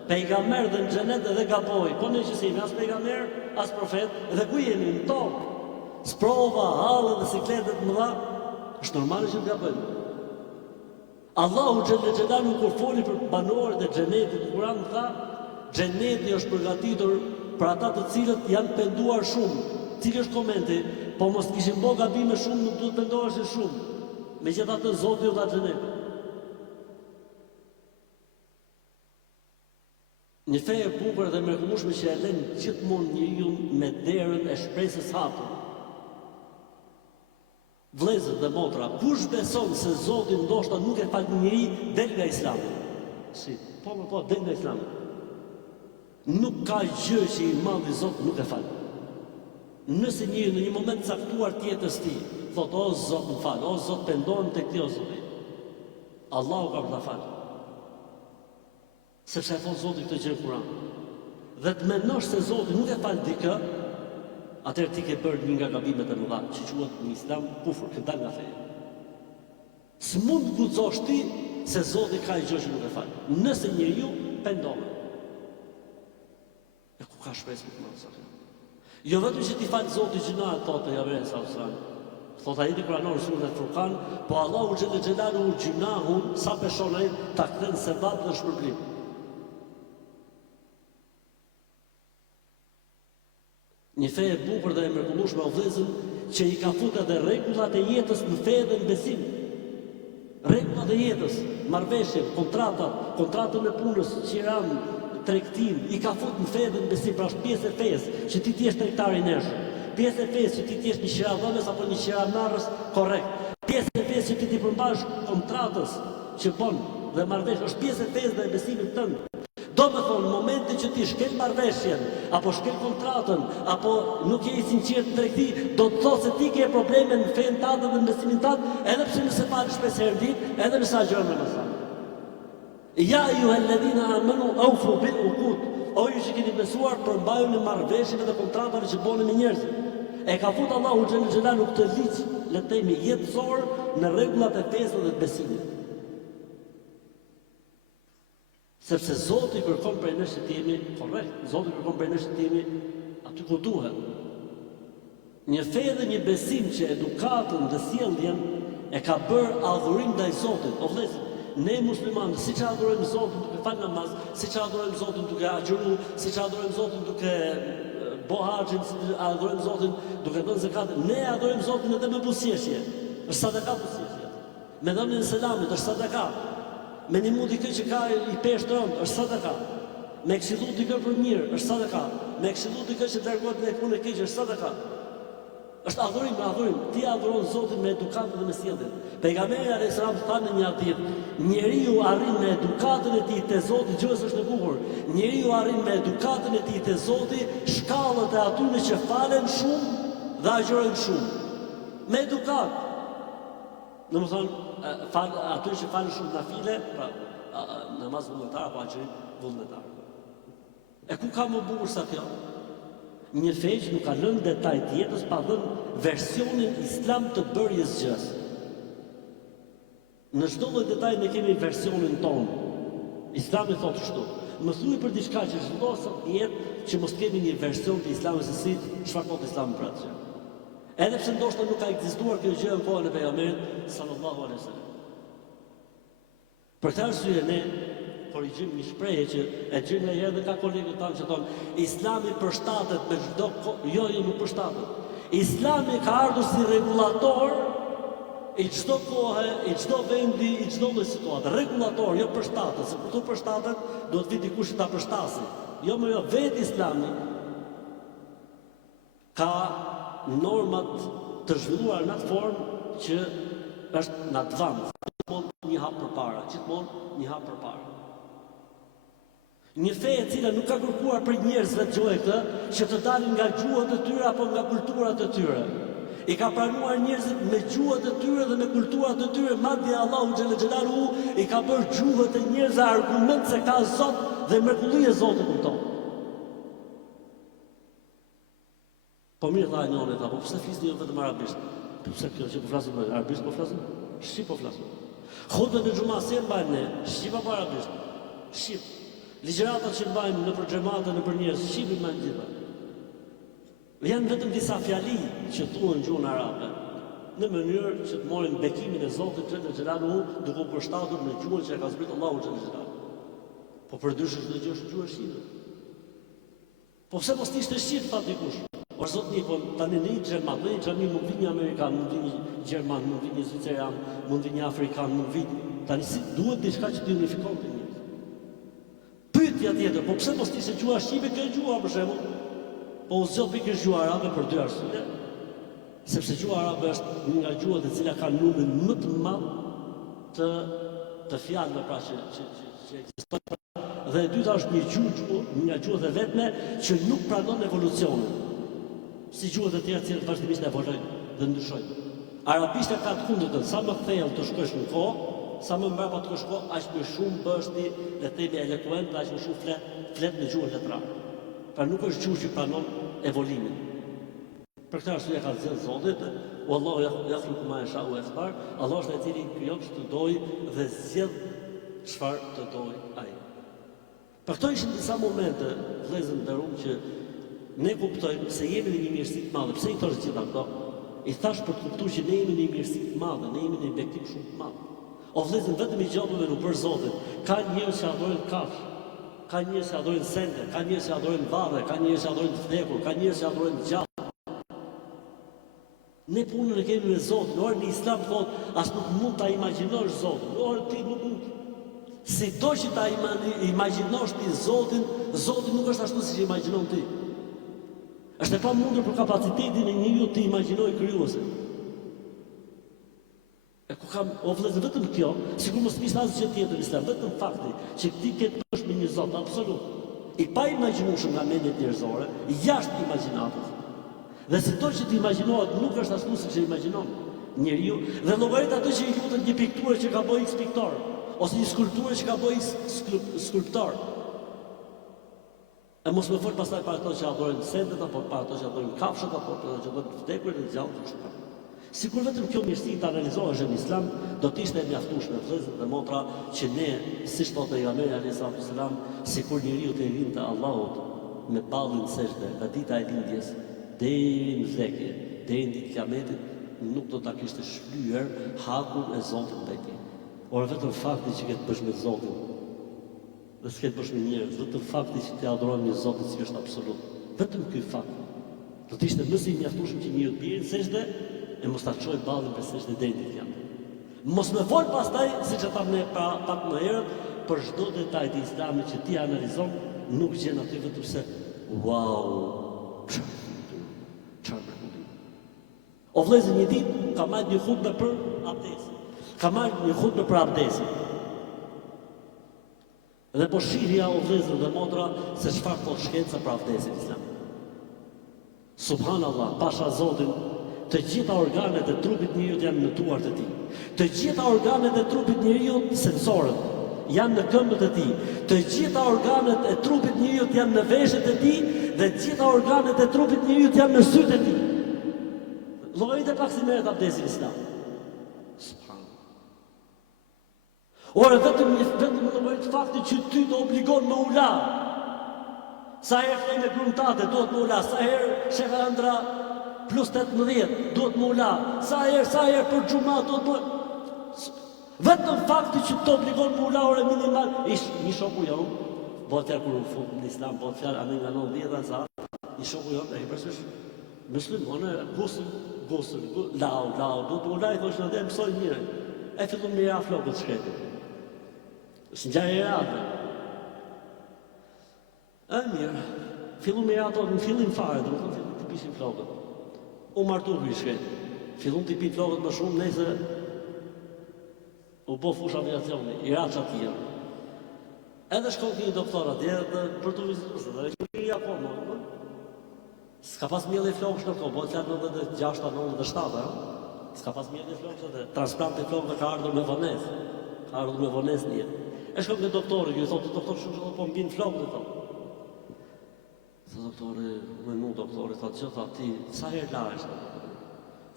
Pejgamber dhe në xhenet edhe gaboj, po ne që jemi as pejgamber, as profet, dhe ku jemi në tokë? Sprova, hallë dhe sikletet mëdha, është normale që të gabojmë. Allahu xhelle xhelalu kur foli për banorët e xhenetit në Kur'an tha, xheneti është përgatitur për ata të cilët janë penduar shumë. Cili është komenti? Po mos kishin bë gabime shumë, nuk duhet pendoheshin shumë. Megjithatë Zoti u dha xhenetin. Një fe e bukur dhe mrekullueshme që e lën gjithmonë njeriu me derën e shpresës hapur. Vëllezër dhe motra, kush beson se Zoti ndoshta nuk e fal një njeri del nga Islami? Si, po, del nga Islami. Nuk ka gjë që i madh i Zot nuk e fal. Nëse njëri në një moment caktuar të jetës tij thotë o Zot më fal, o Zot pendohem tek ti o Zot, Allahu ka për ta fal. Sepse e thot Zoti këtë gjë në Kur'an. Dhe të mendosh se Zoti nuk e fal dikë, atëherë ti ke bërë një nga gabimet e mëdha që quhet në Islam kufër, që dal nga feja. S'mund të guxosh ti se Zoti ka gjë që nuk e fal. Nëse njeriu pendohet. E ku ka shpresë më të madhe sa kjo? Jo vetëm që ti fal Zoti gjinat thotë ja vjen sa usan. Thotë ai di Kur'anor surën Al-Furqan, po Allahu xhelle xhelalu gjinahun sa peshon ai ta kthen sebat dhe shpërblim. Një fe e bukur dhe e mrekullueshme o vëllezër që i ka futur edhe rregullat e jetës në fe dhe në besim. Rregullat e jetës, marrëveshjet, kontratën e punës, qiran, tregtin, i ka futur në fe dhe në besim, pra është pjesë e fesë që ti jesh tregtar i neshur. Pjesë e fesë që ti jesh një qiradhënës apo një qiranmarrës korrekt. Pjesë e fesë që ti përmbash kontratës që bën dhe marrëveshje është pjesë e fesë dhe e besimit tënd. Do me thonë, në momentin që ti shkel marrëveshjen, apo shkel kontratën, apo nuk je i sinqert në tregti, do të thotë se ti ke probleme në fen tatë dhe në besimin tatë, edhe pse nëse falësh 5 herë ditë, edhe nëse agjon Ramazan. Ja ayyuhalladhina amanu awfu bil uqud. O ju që keni besuar, përmbajuni marrëveshjeve dhe kontratave që bëni me njerëzit. E ka futur Allahu xhel xhelalu këtë ligj, le të themi jetësor në rregullat e fesë dhe të besimit. Sepse Zoti kërkon prej nesh të jemi korrekt, Zoti kërkon prej nesh të jemi aty ku duhet. Një fe dhe një besim që edukatën dhe sjelljen e ka bërë adhurim ndaj Zotit. O vëllezër, ne muslimanë siç adhurojmë Zotin duke fal namaz, siç adhurojmë Zotin duke agjëruar, siç adhurojmë Zotin duke bo haxhin, siç adhurojmë Zotin duke dhënë zakat, ne adhurojmë Zotin edhe me buzëqeshje. Është sadaka buzëqeshje. Me dhënien e selamit është sadaka. Me një mund dikë që ka i peshë rënd, është sadaka. Me këshillu dikë për mirë, është sadaka. Me këshillu dikë që largohet nga punë e keqe, është sadaka. Është adhurim me adhurim. Ti adhuron Zotin me edukatën dhe me sjelljen. Pejgamberi alayhis salam tha në një hadith, njeriu arrin me edukatën e tij te Zoti, gjës është e bukur. Njeriu arrin me edukatën e tij te Zoti shkallët e atyre që falen shumë dhe agjërojnë shumë. Me edukat. Domethënë, aty që falen shumë nafile, pra namaz vullnetar apo agjërim vullnetar. E ku ka më bukur sa kjo? Një fe që nuk ka lënë detaj të jetës pa dhënë versionin islam të bërjes gjës. Në çdo lloj detaj ne kemi versionin tonë. Islami thotë kështu. Më thuaj për diçka që zhvillohet sot në jetë që mos kemi një version të islamit se si çfarë thotë Islami për atë. Edhe pse ndoshta nuk ka ekzistuar kjo gjë në kohën e pejgamberit sallallahu alaihi wasallam. Për këtë arsye ne korrigjim një shprehje që e gjej nga herë dhe ka kolegët tanë që thonë Islami përshtatet me çdo jo nuk përshtatet. Islami ka ardhur si rregullator i çdo kohe, i çdo vendi, i çdo lloj situate. Rregullator, jo përshtatet, se për të përshtatet duhet vi dikush ta përshtasë. Jo vetë Islami ka normat të zhvilluar në atë formë që është në atë vend, gjithmonë një hap përpara, gjithmonë një hap përpara. Një fe e cila nuk ka kërkuar për njerëzve të gjojë këtë, që të dalin nga gjuhët e tyre apo nga kulturat e tyre. I ka pranuar njerëzit me gjuhët e tyre dhe me kulturat e tyre, madje Allahu xhelle xhelaluhu i ka bërë gjuhët e njerëzve argument se ka Zot dhe mrekulli e Zotit kupton. Po mirë tha njëri, tha, po pse flisni jo vetëm arabisht? Pse kjo që po flasim arabisht, po flasim? Shqip po flasim. Khutbën e xumas si e mbajnë ne? Shqip apo arabisht? Shqip. Ligjëratat që mbajmë nëpër xhamate, nëpër njerëz, shqipi më gjitha. Janë vetëm disa fjali që thuhen gjuhën arabe, në mënyrë që të morin bekimin e Zotit xhelle xhelaluhu duke u përshtatur në gjuhën që e ka zbritur Allahu xhelle xhelaluhu. Po përndryshe çdo gjë është gjuhë shqipe. Po pse mos ishte shqip tha dikush? O zotni, po tani në një Gjerman, në një xhami mund vi një Amerikan, mund vi një Gjerman, mund vi një Zviceran, mund vi një Afrikan, mund vi. Tani si duhet diçka që të unifikon të njerëz. Pyetja tjetër, po pse mos ishte gjuha shqipe kjo gjuha për shembull? Po u zgjodh pikërisht gjuha arabe për dy arsye. Sepse gjuha arabe është një nga gjuhët e cilat kanë numrin më të madh të fjalëve pra që ekzistojnë. Dhe e dyta është një nga gjuhët e vetme që nuk pranon evolucionin. Si gjuhët e tjera që vazhdimisht evolojnë dhe ndryshojnë. Arabishtja ka të kundërtën, sa më thellë të shkosh në kohë, sa më mbrapa të shkosh, aq më shumë bëhesh ti le themi elokuent, aq më shumë flet në gjuhën letrare. Pra nuk është gjuhë që pranon evolimin. Për këtë arsye ka zgjedhur Zoti, wallahu yakhluqu ma yasha'u wa yakhtar, Allah është ai i cili krijon ç'të dojë dhe zgjedh çfarë të dojë ai. Për këto ishin disa momente, vëllezër nderuar, që ne kuptojmë se jemi në një mirësi të madhe. Pse i thosh gjitha këto? I thash për të kuptuar që ne jemi në një mirësi të madhe, ne jemi në një bekim shumë të madh. O vëllezër, vetëm i gjallëve nuk për Zotin. Ka njerëz që adhurojnë kafsh, ka njerëz që adhurojnë sende, ka njerëz që adhurojnë varre, ka njerëz që adhurojnë të vdekur, ka njerëz që adhurojnë gjallë. Ne punën e kemi me Zotin. Orë në Islam thotë, as nuk mund ta imagjinosh Zotin. Orë ti nuk mund. Sido që ta imagjinosh ti Zotin, Zoti nuk është ashtu siç e imagjinon ti. Është e pamundur për kapacitetin e njeriu të imagjinojë krijuesin. E ku kam vëllezër vetëm kjo, sikur mos kishte asgjë tjetër në Islam, vetëm fakti që ti ke të bësh me një Zot absolut, i pa imagjinueshëm nga mendjet njerëzore, jashtë imagjinatës. Dhe sido që të imagjinohet nuk është ashtu siç e imagjinon njeriu, dhe llogarit ato që i lutet një pikturë që ka bëj X piktor, ose një skulpturë që ka bëj skulptor. E mos më fol pastaj para ato që adhurojnë sendet, apo para ato që adhurojnë kafshët, apo para ato që adhurojnë të vdekur dhe gjallë. Sikur vetëm kjo mirësi të analizohesh në Islam, do të ishte e mjaftueshme vëllezër dhe motra që ne, siç thotë pejgamberi alayhis salam, sikur njeriu të hyn te Allahut me ballin sejdë, nga dita e lindjes deri në vdekje, deri në ditën e Kiametit, nuk do ta kishte shflyer hakun e Zotit ndaj tij. Por vetëm fakti që ke të bësh me Zotin, dhe s'ke të bësh me njerëz, vetëm fakti që të adhuron një Zotin që është absolut, vetëm ky fakt do të ishte më i mjaftueshëm që njeriu të bjerë në sejdë e mos ta çojë ballin për sejdë deri në ditën. Mos më fol pastaj, siç e tham ne pak më herët, për çdo detaj të Islamit që ti analizon, nuk gjen aty vetëm se wow. O vëllezër, një ditë ka marrë një hutbë për abdesin. Ka marrë një hutbë për abdesin. Dhe po shihja o vëllezër dhe motra se çfarë thot shkenca për abdesin islam. Subhanallah, pasha Zotin, të gjitha organet e trupit njeriut janë në duart e tij. Të gjitha organet e trupit njeriut sensorët janë në këmbët e tij. Të gjitha organet e trupit njeriut janë në veshët e tij dhe të gjitha organet e trupit njeriut janë në sytë e tij. Llogarit e pak si merret abdesi islam. Subhanallah. Ora vetëm llogarit fakti që ty të obligon me ula. Sa herë flej me grumtate, duhet me ula. Sa herë shefa ëndra plus 18, duhet me ula. Sa herë për xhuma duhet me... Vetëm fakti që të obligon me ula ore minimal. Një shoku jam, bëhet fjalë kur u fut në islam, bëhet fjalë anë nga 90 sa. Një shoku jam, e përsërish muslimane, gusël, lau, duhet me ula i thosh në dhe mësoj mirë. E fillon me ja flokët shkretit. Është ngjarje e radhë. E mirë, fillon me ato në fillim fare, do të thonë fillon të pishin flokët. U martu ky shkret. Fillon të pi flokët më shumë nëse u bë fush aviacioni, i raç atje. Edhe shkon ke një doktor atje dhe për të vizituar, dhe ai akoma, s'ka pas mjellë flokësh në kohë, bëhet fjalë 96-97, s'ka pas mjellë flokësh atë. Transplanti i flokëve ka ardhur me vonesë. Ka ardhur me vonesë një. E shkon ke doktori, ju thotë doktor shumë po mbin flokët thotë. Tha doktori, me mu doktori, thotë që tha ti, sa herë lahesh?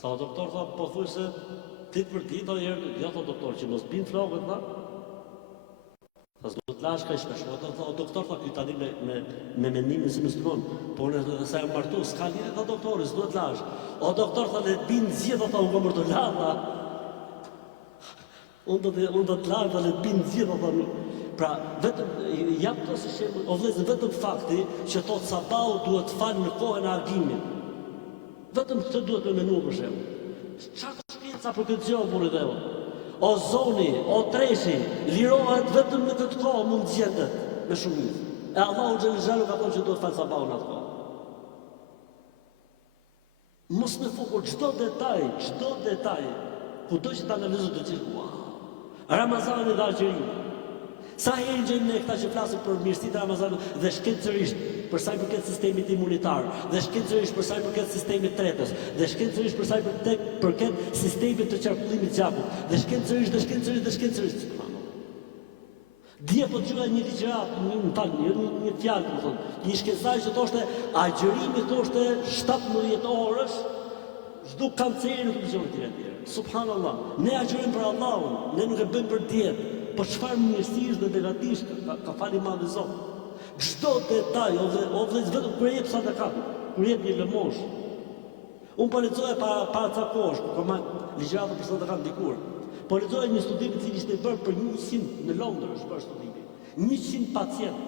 Tha doktor, tha po thuj se ditë për ditë, jo tha doktor, që mos bin flokët, tha. Tha s'do të lahesh ka i shpesh, tha doktor, tha ky tani me mendimin si muslimon, por edhe sa e martu, s'ka lidhje tha doktori, s'do të lahesh. O doktor, tha le bin zgjedh, tha unë kam për të lanë, tha. Unë do të lanë, tha le bin zgjedh, tha. Pra, vetëm, jam të se shemë, o vlezë, vetëm fakti që thotë sabau duhet falë në kohën e agimit. Vetëm këtë duhet me menu për shemë. Qa të shkjenca për këtë gjohë, buri dhe o? O zoni, o treshi, lirohet vetëm në këtë kohë mund të gjendet me shumit. E Allahu Xhelal ka thonë që duhet falë sabau në atë kohë. Mos me fokur çdo detaj, ku do që të analizë të gjithë, wow, Ramazani dhe Agjerimi. Sa herë gjejmë ne këta që flasin për mirësitë e Ramazanit dhe shkencërisht për sa i përket sistemit imunitar, dhe shkencërisht për sa i përket sistemit tretës, dhe shkencërisht për sa i përket sistemit të qarkullimit gjakut, dhe shkencërisht. Dje po dëgjova një ligjërat, një fjalë, më thonë, një shkencëtar që thoshte agjërimi thoshte 17 orësh, çdo kancer nuk dëgjon tjetër. Subhanallah, ne agjërim për Allahun, ne nuk e bëjmë për dietë. Po çfarë mirësisë dhe begatish ka fali madh Zot. Çdo detaj, o vëllezër, vetëm kur jep sadakat, kur jep një lëmosh. Unë po lexoja para ca kohësh, kur kam ligjëratë për sadakat dikur. Po lexoja një studim i cili ishte bërë për 100 në Londër, është bërë studimi. 100 pacient.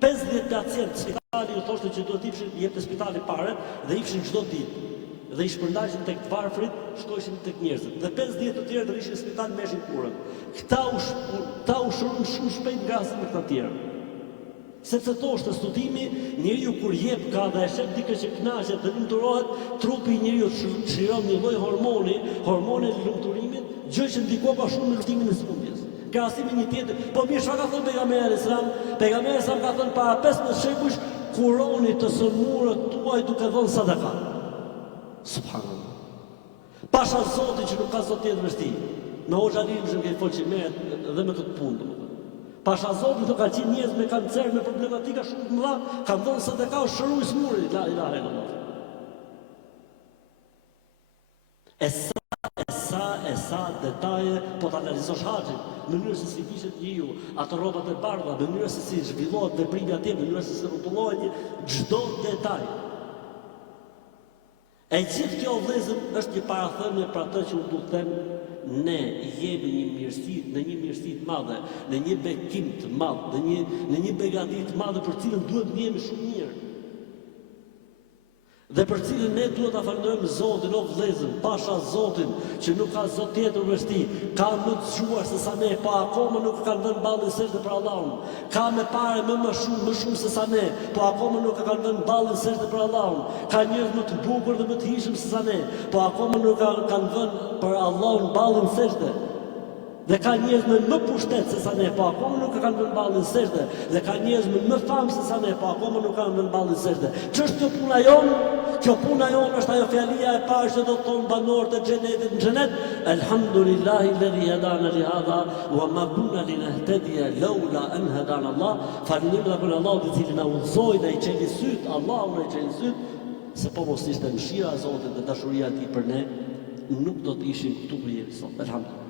50 pacient spitali u thoshte që duhet të jepte spitali parë dhe ifshin çdo ditë. Dhe i shpërndajshin tek të varfrit, shkojshin tek njerëzit. Dhe 50 të tjerë do ishin në spital meshin kurrën. Këta u shërun shumë shpejt ngasin me këta tjerë. Sepse thoshte studimi, njeriu kur jep ka dhe e shep dikë që kënaqet dhe lumturohet, trupi i njeriu çliron një lloj hormoni e lumturimit, gjë që ndikon pa shumë në luftimin e sëmundjes. Krahasimi një tjetër, po mirë çfarë ka thënë pejgamberi Islam? Pejgamberi Islam ka thënë para 15 shekuj, kuroni të sëmurët tuaj duke dhënë sadaka. Subhanallah. Pasha Zotin që nuk ka Zot tjetër veç ti. Me hoxhalin që ke folë që merret dhe me këtë punë, domethënë. Pasha Zotin do ka qenë njerëz me kancer, me problematika shumë të mëdha, kanë dhënë sadaka u shëruj smurit, la ilaha illallah. E sa detaje po të analizosh haxhin, në mënyrë se si vishet njeriu, ato rrobat e bardha, në mënyrë se si zhvillohet veprimi atje, në mënyrë se si rrotullohet çdo detaj. E gjithë kjo vëllezër është një parathënie për atë që unë du të them, ne jemi në një mirësi të madhe, në një bekim të madh, në një begati të madhe për cilën duhet të jemi shumë mirë. dhe për cilën ne duhet ta falenderojmë Zotin, o vëllezër, pasha Zotin, që nuk ka Zot tjetër veç Ti, ka më të zgjuar se sa ne, po akoma nuk kanë vënë ballin sejdë për Allahun. Ka me parë më shumë se sa ne, po akoma nuk kanë vënë ballin sejdë për Allahun. Ka njerëz më të bukur dhe më të hijshëm se sa ne, po akoma nuk kanë vënë për Allahun ballin sejdë. Dhe ka njerëz me më pushtet se sa ne, po akoma nuk kanë vënë ballin sejdë. Dhe ka njerëz me më famë se sa ne, po akoma nuk kanë vënë ballin sejdë. Ç'është kjo puna jonë? Kjo puna jonë është ajo fjalia e parë që do të thonë banorët e xhenetit në xhenet, Elhamdulillahi alladhi hadana li hadha wa ma kunna linahtadiya lawla an hadana Allah. Falenderoj për Allahun i cili na udhëzoi dhe i çeli syt, Allahu na i çeli syt, se po mos ishte mëshira e Zotit dhe dashuria e Tij për ne, nuk do të ishim këtu ku jemi sot. Elhamdulillah.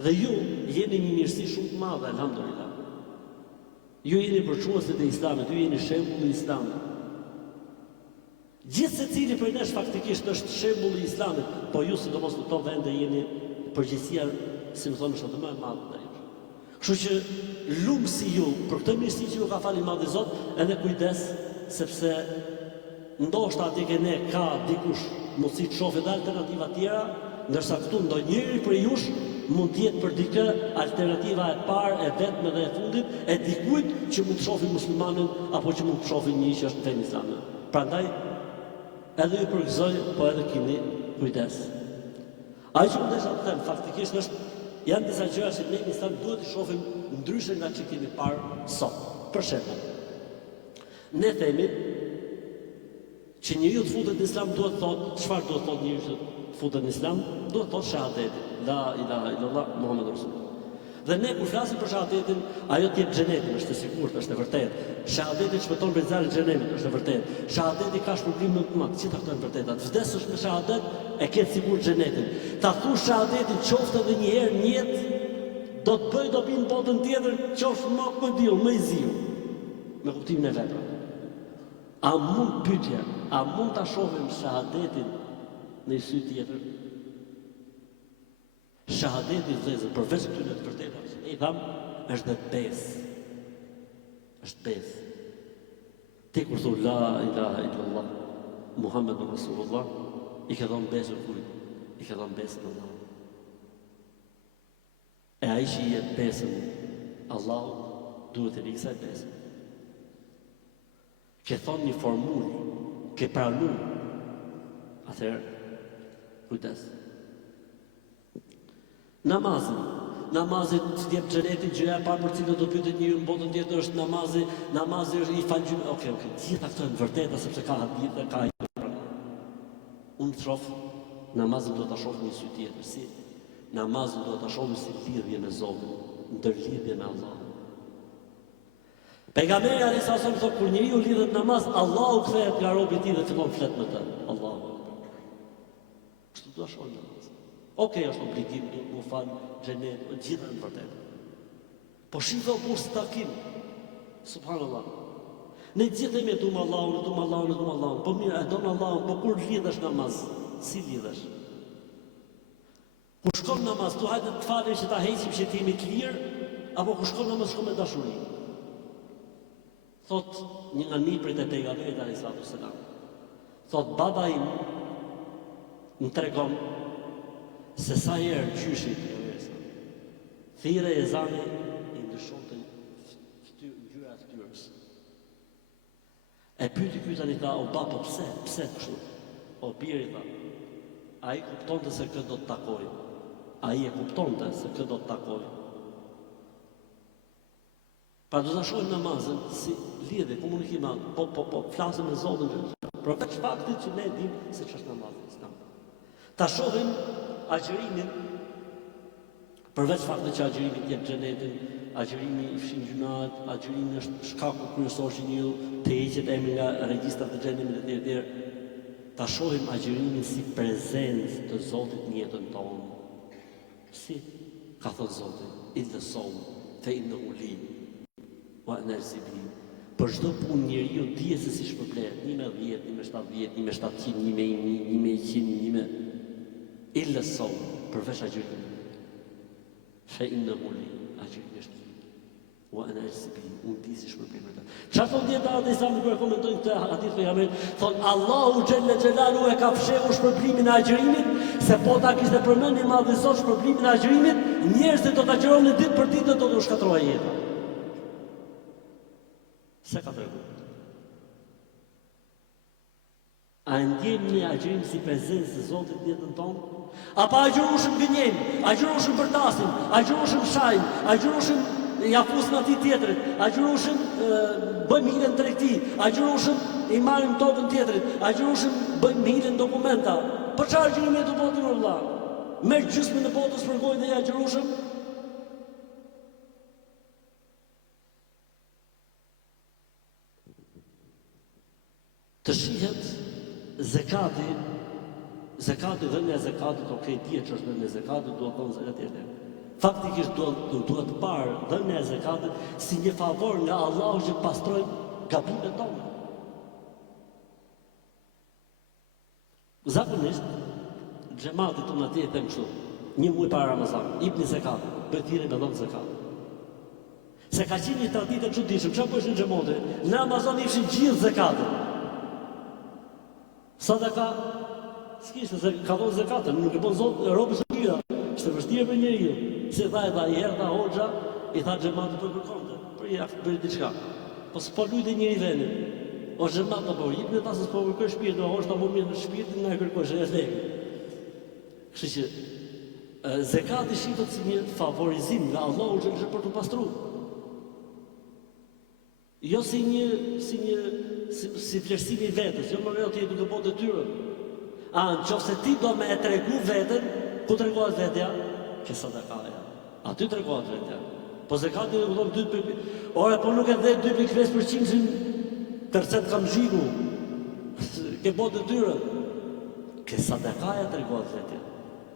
Dhe ju jeni një mirësi shumë të madhe, elhamdulillah. Ju jeni përçuesit e Islamit, ju jeni shembulli i Islamit. Gjithë se cili për nesh faktikisht është shembulli i Islamit, po ju sidomos në këto vende jeni përgjithësia, si më thonë, është edhe më e madhe ndaj jush. Kështu që lumë si ju, për këtë mirësi që ju ka fali madhi Zot, edhe kujdes, sepse ndoshta atje ke ne ka dikush mundësi të shohë edhe alternativa tjera, ndërsa këtu ndonjëri për jush mund të jetë për dikë alternativa e parë, e vetme dhe e fundit, e dikujt që mund të shohë muslimanin apo që mund të shohë një që është fen islame. Prandaj edhe ju përgëzoj, po edhe keni kujdes. Ai që mundesha të them, faktikisht janë disa gjëra që ne në Islam duhet të shohim ndryshe nga që kemi parë sot. Për shembull, ne themi që njeriu të futet në Islam duhet të thotë, çfarë duhet të thotë njeriu që futet në Islam? Duhet të thotë shahadet, la ilaha illallah Muhammedur Rasulullah. Dhe ne kur flasim për shahadetin, ajo të jep xhenetin, është e sigurt, është e vërtetë. Shahadeti shpëton prej zjarrit të xhenemit, është e vërtetë. Shahadeti ka shpërblim më të madh, gjitha këto janë vërteta. Të vdesësh me shahadet e ke sigurt xhenetin. Ta thush shahadetin qoftë edhe një herë në jetë, do të bëj dobi në botën tjetër, qoftë më më diell, më i ziu. Me kuptimin e veprave. A mund pyetja, a mund ta shohim shahadetin në një sy tjetër? Shahadeti vëllezër, përveç këtyre të vërtetave, i tham, është dhe besë. Është besë. Ti kur thu la ilaha illallah Muhammedur Rasulullah, i ke dhënë besën kujt? I ke dhënë besën Allahut. E ai që i jep besën Allahut, duhet të rikësaj besën. Ke thonë një formulë, ke pranuar. Atëherë, kujdes. Namazit të jep xhenetin, gjëja e parë për cilën do pyetet njeriu në botën tjetër është namazi është i falgjym. Okej, gjitha këto janë vërteta sepse ka hadith dhe ka. Unë shoh namazin do ta shoh një sy tjetër, si namazin do ta shoh si lidhje me Zotin, ndërlidhje me Allahun. Pejgamberi alayhis salam thotë kur njeriu lidhet namaz, Allahu kthehet nga robi i tij dhe fillon flet me të. Allahu Akbar. Kështu do ta shoh namaz. Okej, është obligim të mu falë xhenet, gjitha në vërtetë. Po shiko së takim, subhanallah. Ne gjithemi e dumë Allahun, po mirë, e donë Allahun, po kur lidhesh namaz, si lidhesh? Kur shkon namaz, tu hajde të falim që ta heqim që t'jemi të lirë, apo kur shkon namaz, shkon me dashuri. Thot një nga niprit e pejgamberit alayhis salam. Thot baba im më tregon se sa herë gjyshi thirrje e ezani i ndryshonte ngjyra e fytyrës. E pyeti ky tani tha, o baba, pse kështu? O biri tha, ai kuptonte se këtë do të takoj. Ai e kuptonte se këtë do të takoj. Pa do ta shohim namazin si lidhje, komunikim, po flasim me Zotin. Përveç faktit që ne dimë se ç'është namazi. Ta shohim agjërimin, përveç faktit që agjërimi jep xhenetin, agjërimi i fshin gjunat, agjërimi është shkaku kryesor që njeriu të heqet emri nga regjistrat e xhenemit etj. Ta shohim agjërimin si prezencë të Zotit në jetën tonë. Si ka thënë Zoti, idh som fe innahu li wa ana al-zibi. Për çdo punë njeriu dihet se si shpërblet, 1 me 10, 1 me 70, 1 me 700, 1 me 1, 1 me 100, 1 me illa som, përveç agjërimit. Fe innahu li, agjërimi është. Wa ana ajzi bihi, unë di si shpërblim me ta. Çfarë thon dietarët e Islamit kur komentojnë këtë hadith pejgamberit? Thon Allahu xhalla xhelalu e ka fshehur shpërblimin e agjërimit, se po ta kishte përmendur madhi sot shpërblimin e agjërimit, njerëzit do ta agjëronin ditë për ditë do të shkatërrohej jeta. Se ka treguar. A ndjejmë një agjërim si prezencë e Zotit në jetën tonë? Apo agjëroshëm gënjejmë, agjëroshëm bërtasim, agjëroshëm shajmë, agjëroshëm jafusin atij tjetrit, agjëroshëm bëjmë hilen tregti, agjëroshëm i marrim tokën tjetrit, agjëroshëm bëjmë hilen dokumenta. Për çfarë agjërimi të botën o vëlla? Merr gjysmën e botës për gojë dhe ja agjëroshëm? Të shihet zekati, dhënia e zekatit, dihet që është dhënia e zekatit, duhet të thonë zekat tjetër. Faktikisht duhet parë dhënia e zekatit si një favor nga Allahu që pastroj gabimet tona. Zakonisht, xhamati tonë atje e them kështu, një muaj para Ramazan, jepni zekat, bëj thirrje me dhënë zekat. Se ka qenë një traditë e çuditshme, çfarë bëshin xhamati? Në Ramazan ishin gjithë zekatin. Sadaka, s'kishte se ka dhënë zekatën, nuk e bën Zot robës së tyre. Ishte vështirë për njeriu. Si tha i erdha hoxha, i tha xhamati po kërkonte, për jashtë bëri diçka. Po s'po luajte njëri vendin. O xhamat apo jepni ta se s'po kërkoj shpirtin, o është apo mirë në shpirtin na e kërkosh e lekë. Kështu që zekati shihet si një favorizim nga Allahu që për të pastruar. Jo si vlerësimi i vetes, jo më vjen ti duke bërë detyrë. Nëse ti do me e tregu veten, ku tregohet vetja? Ke sadakaja. Aty tregohet vetja. Po zekati do të thonë 2. Ora po nuk e dhe 2.5% tërcet kam zhigu. Ke bërë detyrë. Ke sadakaja tregohet vetja.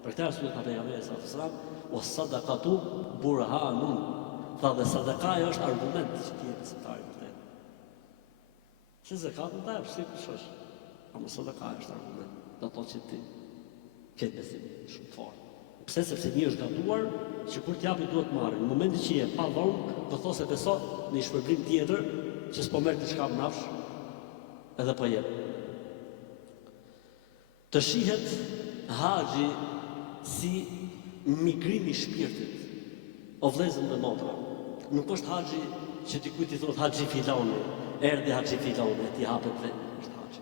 Për këtë arsye ka pejgamberi sallallahu alajhi wasallam, "Was sadaqatu burhanun." Tha dhe sadakaja është argument që ti je besimtar. Se zekatën ta jep si kush. Ama sadaka është argument. Do të thotë që ti ke besim shumë fort. Pse? Sepse një është gatuar që kur t'japi duhet marrë. Në momentin që je pa dhomë, do thosë se beso në një shpërblim tjetër që s'po merr diçka mrapsh, edhe po jep. Të shihet haxhi si migrimi i shpirtit. O vëllezër dhe motra, nuk është haxhi që ti kujt i thotë haxhi filani. Erdhi haxhi filani, ti hapet vetë, është haxhi.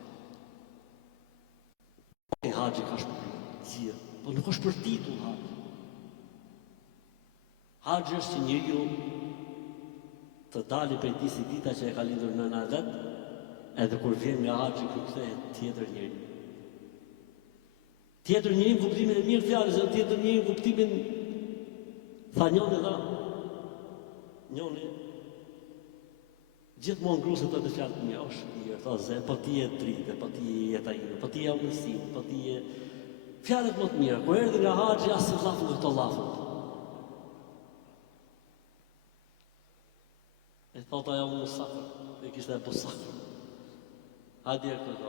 Haxhi ka shpërblim, po nuk është për titull haxhi. Haxhi është që njeriu të dali prej tij si dita që e ka lindur nëna e vet, edhe kur vjen nga haxhi kthehet tjetër njeri. Tjetër njeri në kuptimin e mirë fjalës, dhe tjetër njeri në kuptimin tha njëri dha. Njëri gjithmonë grusët të fjalë të mirë, është mirë, tha ze, po ti je dritë, po ti je jeta ime, po ti je umërsi, po ti je fjalët më të mira. Kur erdhi nga haxhi as si llafën këto llafën. E thot ajo musafir, e kishte e busafir. Hadi e këto,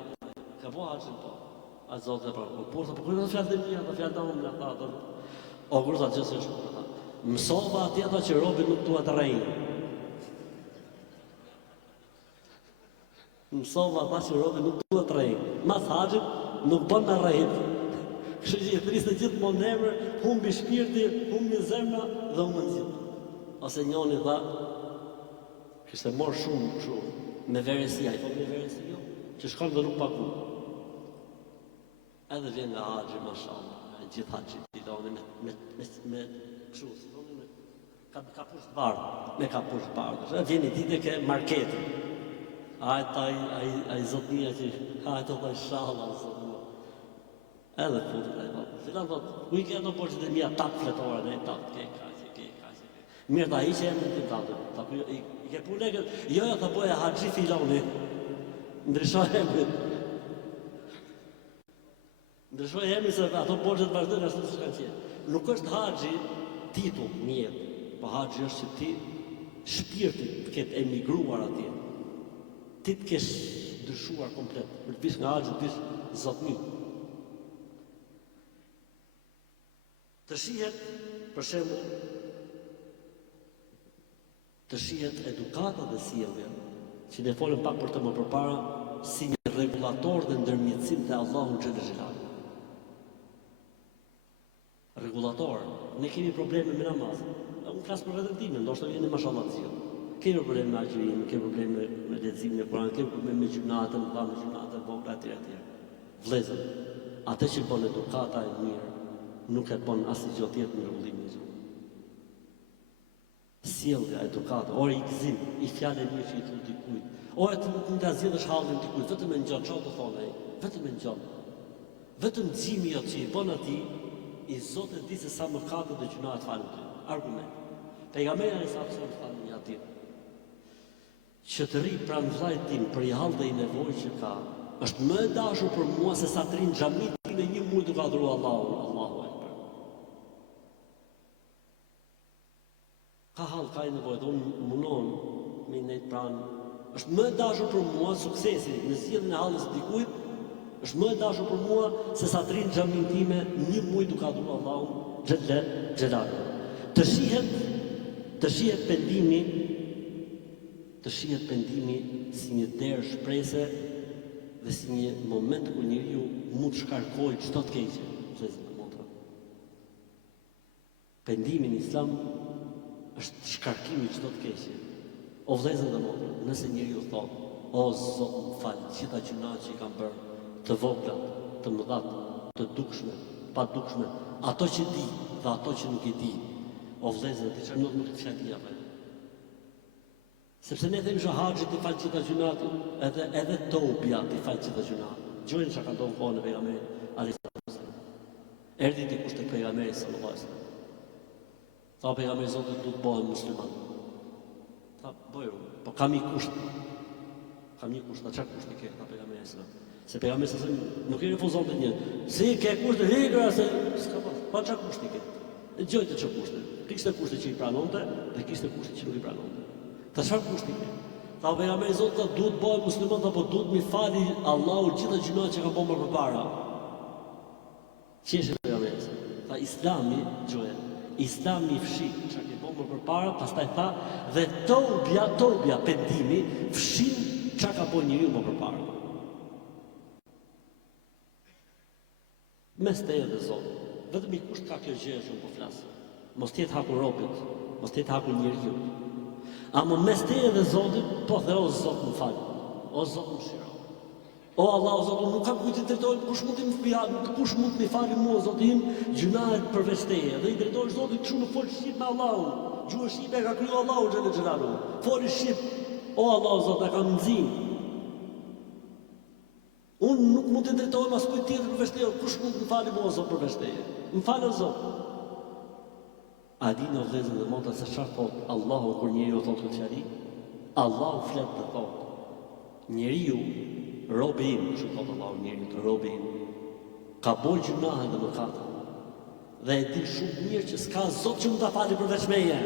ka po haxhin po. A zotë e pra, po kërë fjalë të mira, të fjalë të umë, në tha, o grusa gjithë është, mësova atjeta që robi nuk duhet të rejnë. Mësova ata që robi nuk duhet të rejnë. Mas haxhit nuk bën me rejnë. Kështu që i thrisë gjithë më nemër, humbi shpirti, humbi zemra dhe umë nëzit. Ose njoni tha, kështë e morë shumë, me verësia, i thonë me verësia, që shkon dhe nuk paku. Edhe vjen nga haxhi, mashallah, gjithë haxhi filoni me kështu, si thoni me kapush të bardhë, me kapush të bardhë. Vjen i ditë ke marketin. Ai zotnia që hajto pa inshallah zotnia. Edhe futet ai thotë. Filan thotë, ku i ke ato borxhet e mia tak fletore, ne tak ke kaqe. Mirë ta hiqe emrin tim tatë. Ta i ke punë lekë. Jo, ta bëja haxhi filoni. Ndryshoj emrin. Ndryshoj emrin se ato borxhet vazhdojnë ashtu siç kanë qenë. Nuk është haxhi titull në jetë, po haxhi është që ti shpirti të ketë emigruar atje. Ti të kesh ndryshuar komplet. Për të bish nga haxhi të bish zotni. Të shihet, për shembull, të shihet edukata dhe sjellja, që ne folëm pak për të më përpara, si një rregullator dhe ndërmjetësim të Allahu xhallal xhelal. Rregullator, ne kemi probleme me namazin. Unë flas për veten time, ndoshta jeni mashallah të gjithë. Kemi probleme me agjërimin, kemi probleme me leximin e Kuranit, kemi probleme me gjunatën, me gjunatën vogla etj etj. Vëllezër, atë që bën edukata e mirë, nuk e bën asnjë gjë tjetër në rrugëlimin e tij. Sjellja, edukata, ore i gëzim, i fjalë mirë që i thon dikujt. Ore të nuk ta zgjidhësh hallin dikujt, vetëm e ngjan çfarë të thonë ai, vetëm e ngjan. Vetëm xhimi atë që i bën atij, i Zotit di se sa mëkate dhe gjuna të falën ty. Argument. Pejgamberi alayhis salam thonë një atë. Që të rri pranë vllajt tim për i hall dhe i nevojë që ka, është më e dashur për mua se sa të rinë xhamit në një muaj duke adhuruar Allahun. Allahu Akbar. Ka hall, ka nevojë, dhe unë munon me nejt pranë. Është më e dashur për mua suksesi në zgjedhjen e hallës së dikujt, është më e dashur për mua se sa të rinë xhamin time një muaj duke adhuruar Allahun xhallal xhelal. Të shihet pendimi si një derë shprese dhe si një moment kur njeriu mund të shkarkojë çdo të keqe, vëllezër dhe motra. Pendimi në Islam është shkarkimi çdo të keqe. O vëllezër dhe motra, nëse njeriu thotë, o Zot, më fal, gjitha gjunat që i kam bërë, të vogla, të mëdha, të dukshme, pa dukshme, ato që di dhe ato që nuk i di. O vëllezër, ti çfarë nuk të fjalë apo? Sepse ne themi haxhi ti fal gjitha gjunat, edhe tobja ti fal gjitha gjunat. Gjojnë çka ka ndonë kohën e pejgamberit alayhis salam. Erdhi dikush tek pejgamberi sallallahu alaihi wasallam. Tha pejgamberi Zotit du të bëhem musliman. Tha bëju, po kam një kusht. Çfarë kushti ke? Tha pejgamberi sallallahu alaihi wasallam. Se pejgamberi sallallahu alaihi wasallam nuk i refuzonte një. Si ke kusht të hegra se s'ka pas. Pa çfarë kushti ke? Gjojtë çfarë kushti. Kishte kushte që i pranonte dhe kishte kushte që nuk i pranonte. Ta çfarë kushti ke? Tha pejgamberi Zotit duhet bëhet musliman apo duhet mi fali Allahu gjitha gjunat që ka bërë më përpara. Ç'është pejgamberi? Tha Islami, Islami fshin çka ke bërë më përpara, pastaj tha dhe tobja pendimi fshin çka ka bërë njeriu më përpara. Mes teje dhe Zotit, vetëm i kusht ka kjo gjë që unë po flas. Mos t'jetë haku robit, mos t'jetë haku njeriu. Ama mes teje dhe Zotit, po dhe o Zot më fal, o Zot më shiro. O Allah, o Zot, nuk kam kujt të drejtoj, kush mund të më falë mua, Zoti im, gjunahet përveç teje. Dhe i drejtoj Zotit kështu në fol shqip me Allahun. Gjuhë shqipe ka kriju Allahu xhallal xhelalu. Foli shqip. O Allah, o Zot, na kam nxin. Unë nuk mund të drejtohem as kujt tjetër përveç teje. Kush mund të më falë mua, Zot, përveç teje? Më falë, o Zot. A dinë o vëllezër dhe motra se çfarë thot Allahu kur njeriu thotë këtë fjali? Allahu flet dhe thot: njeriu, robi im, kështu thot Allahu njeriu, robi im, ka bërë gjunahe dhe mëkate. Dhe e di shumë mirë që s'ka Zot që më ta fali përveç meje.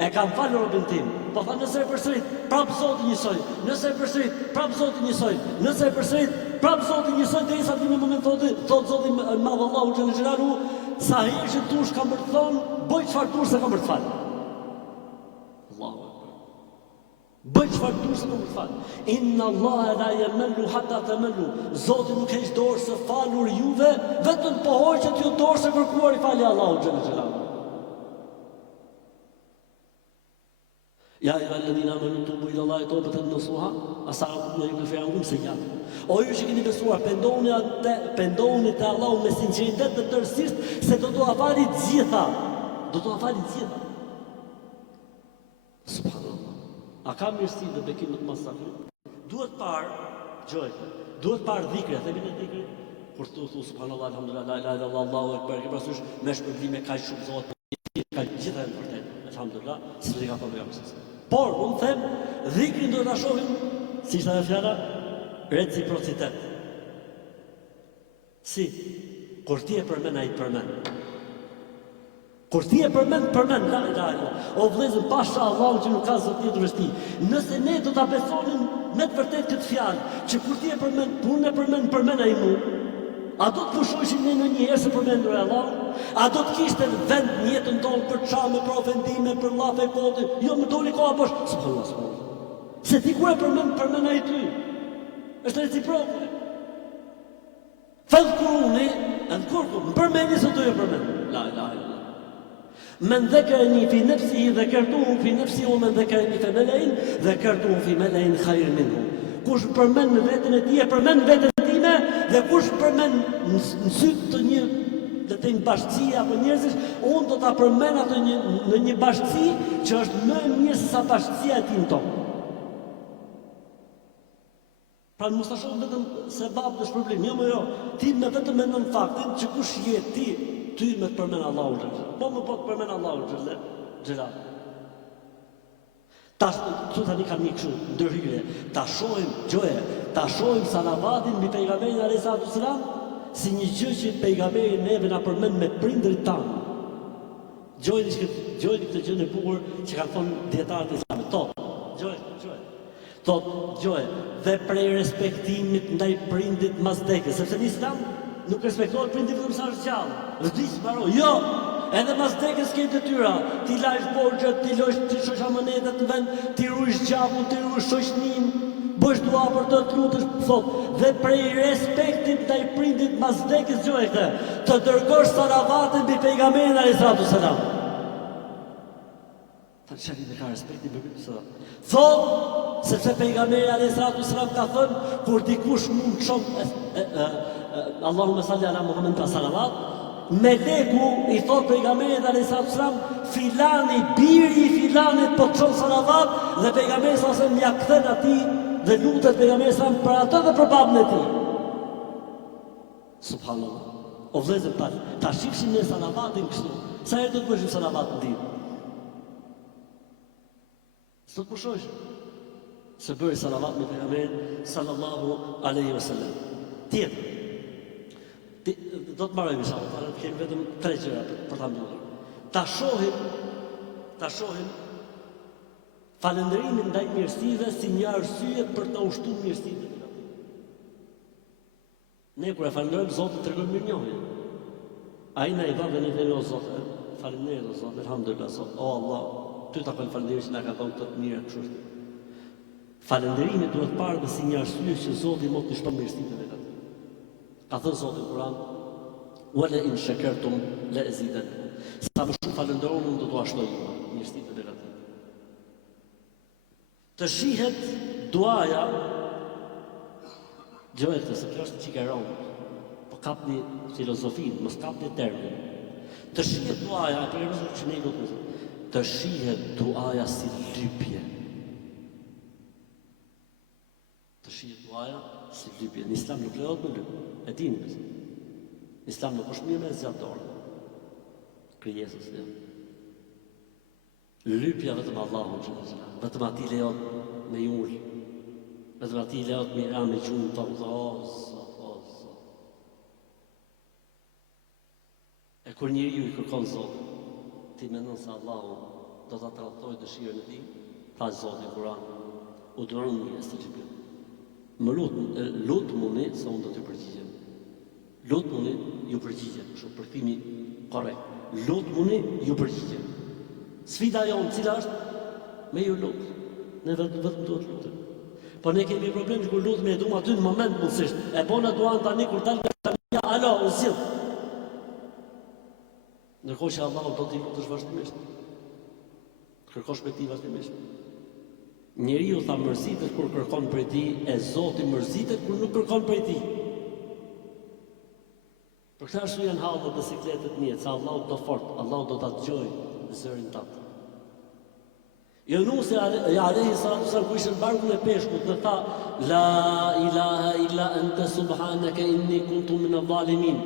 E kam falë robin tim. Po tha nëse e përsërit, prap Zoti njësoj. Nëse e përsërit, prap Zoti njësoj. Nëse e përsërit, prap Zoti njësoj derisa të vijë moment thot Zoti madh Allahu xhallal xhelalu, sa herë që dush kam për të thonë, bëj çfarë dush se kam për të fal. Allahu Akbar. Bëj çfarë dush se kam për të fal. Inna Allaha la yamallu hatta tamallu. Zoti nuk heq dorë se falur juve, vetëm po hoqet ju dorë se kërkuar i falë Allahu xhallal xhelalu. Ja i alladhina amanu tubu ila Allahi tawbatan nasuha, asalamu alaykum fi ankum sayyi'at. O ju që keni besuar, pendohuni te Allahu me sinqeritet dhe tërësisht se do t'u afali të gjitha. Subhanallah. A ka mirësi dhe bekim në të masakri? Duhet parë dhikre, themi në dhikre, kur thu subhanallah, alhamdulillah, la ilaha illallah, Allahu akbar, ke parasysh me shpërblime kaq shumë Zot, ka gjitha në vërtet. Alhamdulillah, si do të ka thonë jam. Por unë them, dhikrin duhet ta shohim, si ishte ajo fjala, reciprocitet. Si, kur ti e përmend ai përmend. Kur ti e përmend, la ilaha illallah. O vëllezër, pasha Allahu që nuk ka zot tjetër veç ti. Nëse ne do ta besonim me të vërtetë këtë fjalë, që kur ti e përmend, punën e përmend ai mua. A do të pushojshin ne në një herë se përmendur e Allah? A do të kishte vend në jetën tonë për çame, për ofendime, për llafe kote? Jo, më doli koha bosh. Subhanallahu. Se ti kur e përmend ai ty. Është reciproke. Fadhkuruni, adhkurkum, përmendni se do ju përmend. La ilaha illallah. من ذكرني في نفسه ذكرته في نفسي ومن ذكرني في ملأ ذكرته في ملأ خير منه. Kush përmend në veten e tij, përmend veten time, dhe kush përmend në syt të një të një bashkësie apo njerëzish, unë do ta përmend atë në një bashkësi që është më e mirë se sa bashkësia e tim tonë. Pra mos ta shoh vetëm se babë është problem, jo, ti me vetëm mendon faktin që kush je ti, ty me të përmend Allahu xhel. Po më po të përmend Allahu xhel. Tu tani kam një kështu ndërhyrje, ta shohim salavatin mbi pejgamberin alayhis salam si një gjë që pejgamberi neve na përmend me prindërit tanë. Gjojni këtë gjë e bukur që kanë thonë dietarët e Islamit. Gjoj, dhe prej respektimit ndaj prindit mas vdekjes, sepse në Islam nuk respektohet prindi vetëm sa është gjallë. Vdiq mbaroj. Jo, edhe mas vdekjes ke detyra. Ti lajsh borxhet, ti shosh amanetet në vend, ti ruajsh gjakun, ti ruajsh shoqënin, bësh dua për të lutesh, thot, dhe prej respektit ndaj prindit mas vdekjes gjoj këtë, të dërgosh salavatin mbi pejgamberin alayhis salam. Ta çeli me ka respektin mbi pejgamberin. Thot, sepse pejgamberi alayhis salam ka thënë, kur dikush mund të shoh Allahumma salli ala Muhammed pa salavat, meleku i thot pejgamberit alayhis salam, filani, biri i filanit po çon salavat, dhe pejgamberi sa ja kthen atij dhe lutet pejgamberi sa për atë dhe për babën e tij. Subhanallah. O vëllezër, ta shifshin ne salavatin kështu. Sa herë do të bëjmë salavat në ditë? Sot pushosh. Se bëri salavat me pejgamberin sallallahu alaihi wasallam. Tjetër. Do të marrëm inshallah, kemi vetëm 3 gjëra për ta mbyllur. Ta shohim falënderimin ndaj mirësive si një arsye për të ushtuar mirësive. Ne kur e falenderojmë Zotin tregojmë mirënjohje. Ai na i dha dhe ne themi o Zot, faleminderit o Zot, elhamdulillah Zot. O Allah, ty ta falënderoj që na ka dhënë këtë të mirë kështu. Falënderimi duhet parë dhe si një arsye që Zoti mos të shton mirësitë vetë. Ka thënë Zoti në Kur'an, "Wala in shakartum la azidannakum." Sa më shumë falënderoni, do t'ua shtoj mirësitë vetë. Të shihet duaja, gjojë këtë, se kjo është qikeron, po kapni filozofin, mos kapni termin. Të shihet duaja, e përgjërësër që ne do të mësë, të shihet duaja si lypje. Të shihet duaja si lypje. Në Islam nuk lejohet me lypje, e dini mësë. Në Islam nuk është mirë me zjatë dorë. Krijesës, ja. Lypja vetëm Allahu që vetëm ati lejohet me jullë, vetëm ati lejohet me ira me gjumë të Zot. E kur njëri ju i kërkon Zot, ti mendon se Allahu do ta tradhtojë dëshirën e tij, tha Zoti në Kur'an, u duron një stajibë. Më lutuni se unë do t'ju përgjigjem. Lutuni ju përgjigjem, kështu përkthimi korrekt. Lutuni ju përgjigjem. Sfida jonë cila është? Me ju lutë. Ne vetëm duhet lutem. Po ne kemi problem kur lutemi e duam aty në moment mundësisht. E bona duan tani kur dal nga alo, u sill. Ndërkohë që Allahu do t'i lutesh vazhdimisht. Kërkosh me ti vazhdimisht. Njeriu tha mërzitet kur kërkon prej tij, e Zoti mërzitet kur nuk kërkon prej tij. Për këtë arsye janë hallë dhe sikletet mia, se Allahu do fort, Allahu do ta dëgjojë zërin tatë. Yunusi alayhi salatu wasallam ku ishte në barkun e peshkut dhe tha la ilaha illa anta subhanaka inni kuntu min adh-dhalimin.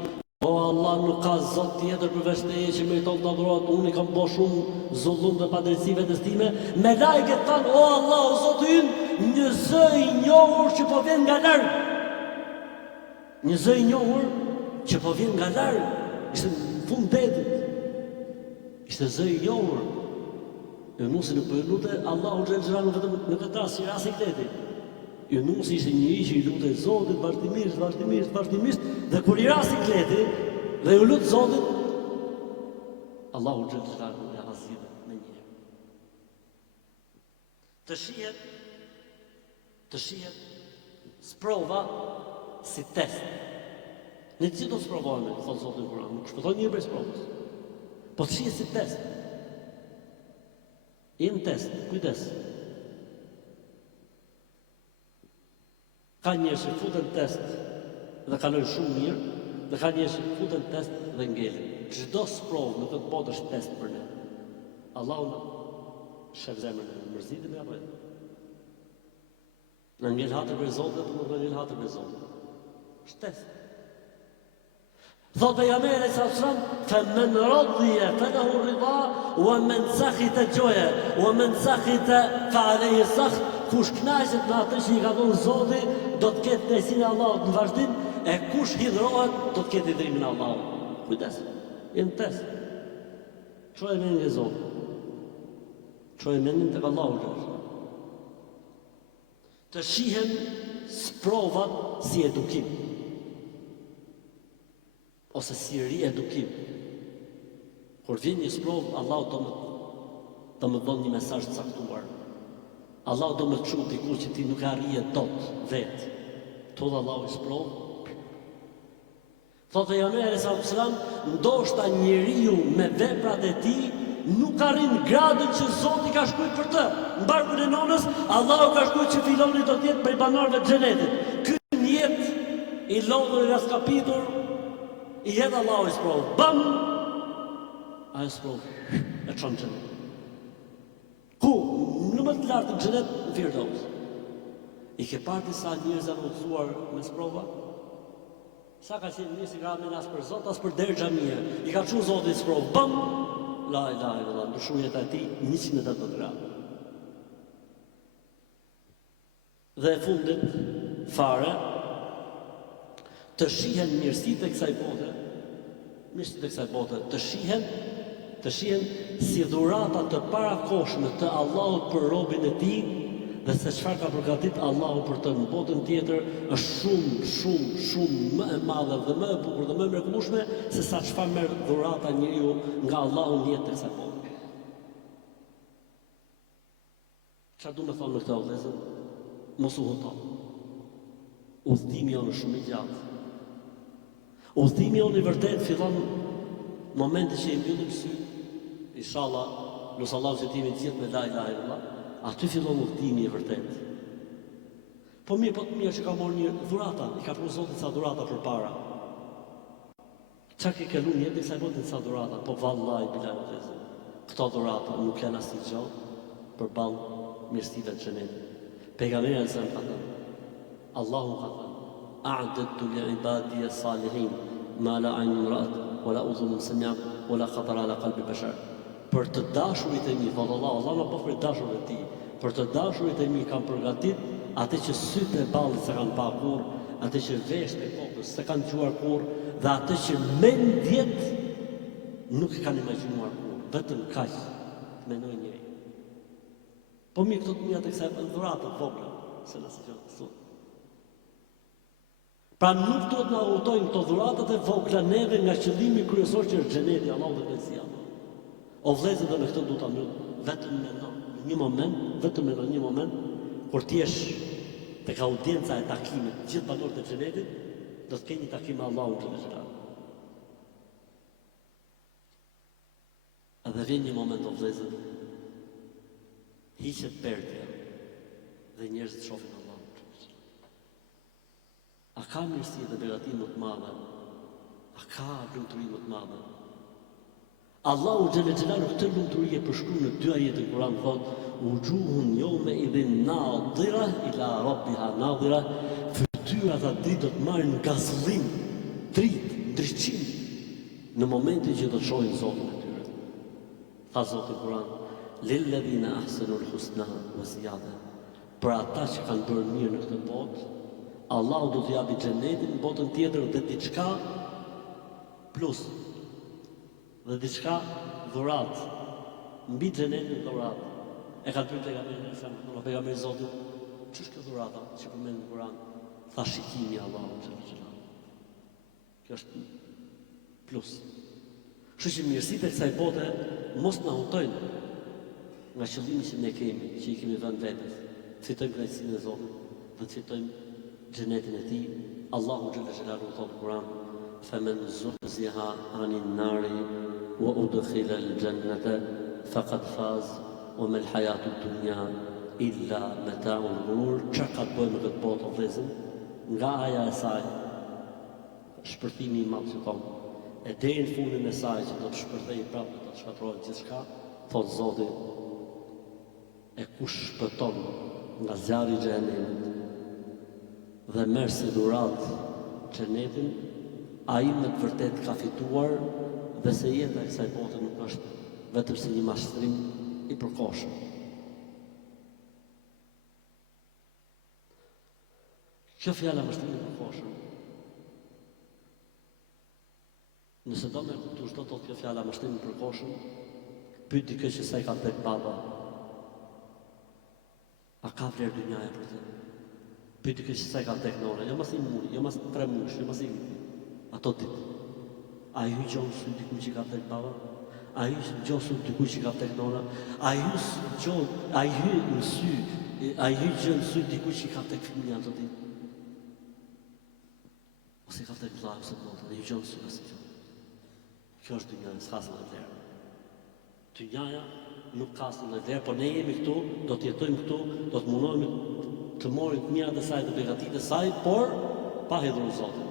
O Allah, nuk ka zot tjetër përveç teje që meriton të adhurohet, unë i kam bërë shumë zullum dhe padrejtësi vetes time. Me lajket thanë, o Allah, o Zoti ynë, një zë i njohur që po vjen nga larg. Një zë i njohur që po vjen nga larg. Ishte në fund detit. Ishte zë i njohur. Yunusi nuk po lutej Allahu xhel xhelal vetëm në këtë rast, si rasti i detit. Yunusi ishte njëri që i lutej Zotit vazhdimisht, dhe kur i ra sikleti dhe ju lut Zotit, Allahu xhallahu ja hazidhe me një. Të shihet sprova si test. Ne që do të sprovojme, thotë Zoti në Kur'an, nuk shpëton një prej sprovës. Po të shihet si test. Jem test, kujdes. Ka njerëz që futen test dhe kalojnë shumë mirë, dhe ka njerëz që futen test dhe ngelen. Çdo sprovë në këtë botë është test për ne. Allahu shef zemrën e mërzitë me apo jo? Në ngel hatër për Zotin, apo nuk në ngel hatër për Zotin? Është test. Thotë pejgamberi sallallahu alaihi wasallam, "Faman radiya falahu ridha, wa man sakhita joya, wa man sakhita fa alayhi sakht." Kush kënaqet me atë që i ka dhënë Zoti, do të ketë kënaqësinë e Allahut në vazhdim, e kush hidhrohet, do të ketë hidhrimin e Allahut. Kujdes, jenë test. Çojë mendin e Zotit. Çojë mendin tek Allahu. Të shihen sprovat si edukim, ose si riedukim. Kur vjen një sprovë, Allahu do më dhon një mesazh të caktuar. Allahu do më të çojë diku që ti nuk arrije dot vetë. Thotë Allahu i sprovë. Thotë pejgamberi sallallahu alajhi wasallam, ndoshta njeriu me veprat e tij nuk arrin gradën që Zoti ka shkruar për të. Në barkun e nonës, Allahu ka shkruar që filoni do të jetë prej banorëve të xhenetit. Ky në jetë i lodhur i raskapitur, i hedh Allahu i sprovë. Bam! Ai sprovë e çon xhenet. Ku? Në më të lartë në xhenet, në Firdaus. I ke parë disa njerëz të udhëzuar me sprova? Sa ka qenë nisi gramin as për Zot, as për derë xhamia. I ka çuar Zoti i sprovë. Bam! La ilaha illallah, ndryshoi jeta e tij 180 gradë. Dhe e fundit fare të shihen mirësitë e kësaj bote, mirësitë e kësaj bote të shihen si dhurata të parakoshme të Allahut për robën e tij, dhe se çfarë ka përgatitur Allahu për të në botën tjetër është shumë më e madhe dhe më e bukur dhe më e mrekullueshme se sa çfarë merr dhurata njeriu nga Allahu në jetën e kësaj bote. Çfarë do të thonë me këtë vëllezër? Mos u huto. Udhëtimi jonë është shumë i gjatë. Udhëtimi jonë i vërtet fillon momenti që i mbyllim sy, inshallah, nëse Allahu që timi të gjithë me la ilaha illallah, aty fillon udhëtimi i vërtet. Po mirë që ka marrë një dhurata, i ka pru Zoti sa dhurata përpara. Çka ke lënë jetë sa botë sa dhurata, po vallahi bilal vëllezër. Këto dhurata nuk janë asnjë gjë përballë mirësive të xhenetit. Pejgamberi sa ka thënë, Allahu ka thënë, "A'dadtu li'ibadi as-salihin ma la 'aynun ra'at wa la udhunun sami'at wa la khatara ala qalbi bashar." Për të dashurit e mi, thotë Allah më bëf për dashurit e ti. Për të dashurit e mi kam përgatit atë që sytë e ballit se kanë pa kur, atë që veshët e kokës se kanë dëgjuar kur, dhe atë që mendjet nuk e kanë imagjinuar kur. Vetëm kaq mendoj njëri. Po mi këto të mija të kësaj dhuratë të vogla, se nëse që të thotë. Pra nuk duhet na udhtojnë këto dhuratat e vogla neve nga qëllimi kryesor që është xheneti, Allahu dhe besia. O vëllezër, dhe me këtë du ta mbyll, vetëm një moment, kur ti jesh tek audienca e takimit, gjithë banorët e xhenetit, do të kenë një takim me Allahun xhallahu. Edhe vjen një moment, o vëllezër, hiqet perdja dhe njerëzit shohin Allahun. A ka mirësi dhe begati më të madhe? A ka lumturi më të madhe? Allahu xhallahu këtë lumturi e përshkruan në 2 ajete të Kur'anit, thotë: "Wujuhun yawma idhin nadira ila rabbiha nadira." Fytyrat aty do të marrin gazullim, ndriçim në momentin që do të shohin Zotin e tyre. Tha Zoti në Kur'an: "Lilladhina ahsanu al-husna wa ziyada." Për ata që kanë bërë mirë në këtë botë, Allahu do t'i japi xhenetin në botën tjetër dhe diçka plus. Dhe diçka dhurat, mbi xhenetin dhurat. E ka pyetur pejgamberi sa, pejgamberi Zotit, ç'është kjo dhurata që përmend në Kur'an? Tha shikimi i Allahut xhallahu. Kjo është plus. Kështu që mirësitë e kësaj bote mos na hutojnë nga qëllimi që ne kemi, që i kemi vënë vetes. Të fitojmë kënaqësinë e Zotit, dhe të fitojmë xhenetin e Tij. Allahu xhallahu thotë në Kur'an: "Faman zuhziha 'anil nari wa udkhila al-jannata faqad faz wa ma al-hayatu ad-dunya illa mata'ul ghurur." Çka ka të bëjë me këtë botë vëllezër? Nga aja e saj, shpërthimi i madh që thonë, e deri në fundin e saj që do të shpërthejë prapë, do të shkatërrohet gjithçka, thotë Zoti, e kush shpëton nga zjarri i xhenemit dhe merr si dhuratë xhenetin, ai me të vërtet ka fituar, dhe se jeta e kësaj bote nuk është vetëm si një mashtrim i përkohshëm. Kjo fjala mashtrim i përkohshëm, nëse do me kuptu çdo thotë kjo fjala mashtrim i përkohshëm, pyet dikë që sa i ka tek baba. A ka vlerë dynjaja për të? Pyet dikë që sa i ka tek nona, jo mas i muri, jo mas 3 mush, jo mas i viti. Ato ditë. A i gjon sy diku që ka tek baba? A i gjon sy diku që ka tek nona? A i gjon sy diku që ka tek fëmija ato ditë? Ose ka tek vllai ose motra, dhe i gjon sy asnjë gjë. Kjo është dynjaja, s'ka asnjë vlerë. Dynjaja nuk ka asnjë vlerë, por ne jemi këtu, do të jetojmë këtu, do të mundohemi të morim të mirat e saj, të begatitë e saj, por pa hedhur Zotin.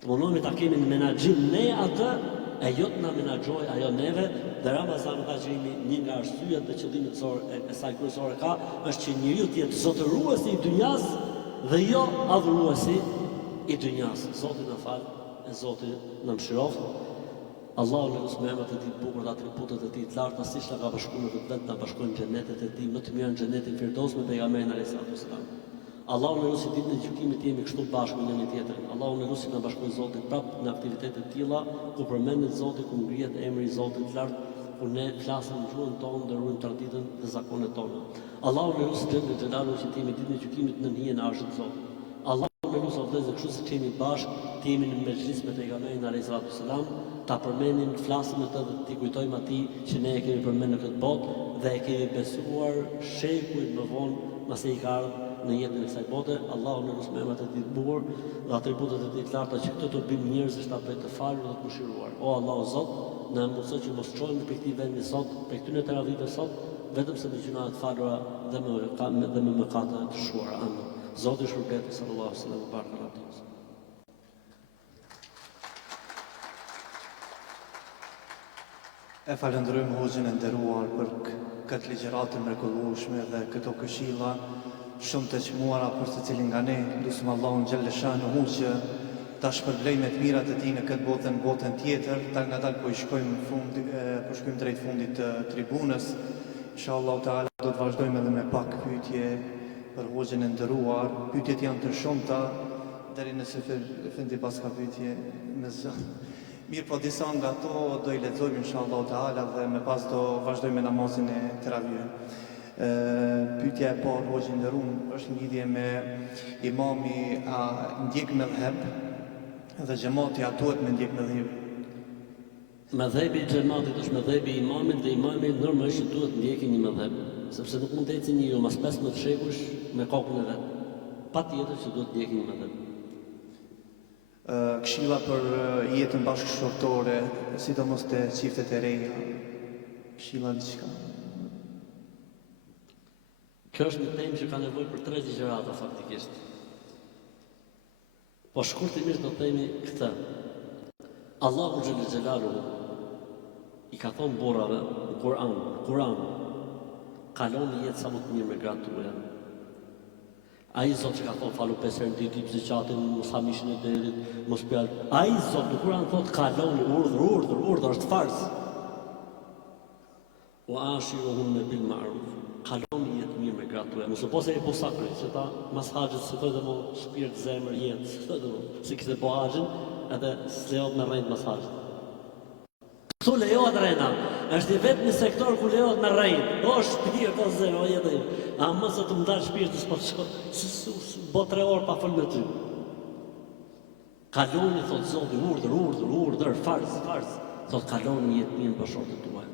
Të mundohemi ta kemi në menaxhim ne atë, e jo të na menaxhoj ajo neve, dhe Ramazani ka qenë një nga arsyet dhe qëllimet e saj kryesore ka, është që njeriu të jetë zotëruesi i dynjas dhe jo adhuruesi i dynjas. Zoti na fal, e Zoti na mëshiroft. Allahu në emrat e Tij të bukur dhe atributet e Tij të larta, siç na ka bashkuar në vetë na bashkojnë në xhenetet e Tij, më të mirë në xhenetin Firdaus me pejgamberin alayhis salam. Allahu në lusi ditën e gjykimit jemi kështu bashkë njëri tjetrin. Allahu në lusi na bashkojë Zoti prapë në aktivitete të tilla ku përmendet Zoti, ku ngrihet emri i Zotit të lartë, ku ne flasim gjuhën tonë dhe ruajmë traditën dhe zakonet tona. Allahu në lusi xhelal xhelalu që jemi ditën e gjykimit në hijen e arshit të Zotit. Allahu në lusi vëllezër kështu siç jemi bashkë, të jemi në mezhlis me pejgamberin alayhis salam, ta përmendim, të flasim me të dhe t'i kujtojmë atij që ne e kemi përmendur në këtë botë dhe e kemi besuar shekuj më vonë mase i ka ardhur në jetën e kësaj bote. Allahu në lutem emrat e Tij të bukur dhe atributet e Tij të larta që këto të bëjmë njerëzish ta bëjë të falur dhe të mëshiruar. O Allahu Zot, na mëso që mos çojmë për këtë vend sot, për këtyre teravive sot, vetëm se me gjuna të falura dhe me mëkate të shuara. Amin. Zoti shpërblet sallallahu alaihi wasallam barakallahu. E falenderojmë Hoxhin e nderuar për këtë ligjëratë të mrekullueshme dhe këto këshilla shumë të çmuara për secilin nga ne. Lutim Allahun xhallal shanuhu që ta shpërblej me të mirat e Tij në këtë botë dhe në botën tjetër. Dal ngadalë po shkojmë drejt fundit të tribunës. Inshallah taala do të vazhdojmë edhe me pak pyetje për Hoxhin e nderuar. Pyetjet janë të shumta deri në seferë pas ka pyetje me zë. Mirë, po disa nga ato do i lexojmë inshallah taala dhe më pas do vazhdojmë me namazin e teravih. Pyetja e parë Hoxhin e nderuar është në lidhje me imami, a ndjek mëdhheb dhe xhamati a duhet me ndjek mëdhheb? Mëdhhebi i xhamatit është mëdhhebi i imamit dhe imami normalisht duhet ndjekë një mëdhheb, sepse nuk mund të ecë njeriu mas 15 shekush me kokën e vet. Patjetër që duhet ndjekë një mëdhheb. Këshilla për jetën bashkëshortore, sidomos te çiftet e reja. Këshilla diçka. Kjo është një temë që ka nevojë për 3 ligjërata faktikisht. Po shkurtimisht do të themi këtë. Allahu xhallahu xhelaluhu i ka thonë burrave në Kur'an, kaloni jetë sa më të mirë me gratë tuaja. Ai Zot që ka thonë falu 5 herë në ditë, zakatin, mos ha mishin e derit, mos pjal. Ai Zot në Kur'an thotë kaloni urdhër është farz. Wa ashiruhunna bil ma'ruf. Kaloni jetë mirë me gratë tuaja. Mos u pose e posakri, që ta mas haxhit se thotë më shpirt zemër jetë, thotë më, se kishte po haxhin, edhe s'lejohet me rrejt mas haxhit. Kështu lejohet rejna, është i vetë një sektor ku lejohet me rejnë. O shpirë të zero, jetë a mësë të më dalë shpirë të s'po të shko, bo 3 orë pa fëllë me ty. Kaloni, thotë Zoti, urdhër, fars, thotë kaloni jetë mirë për shortët tuaj.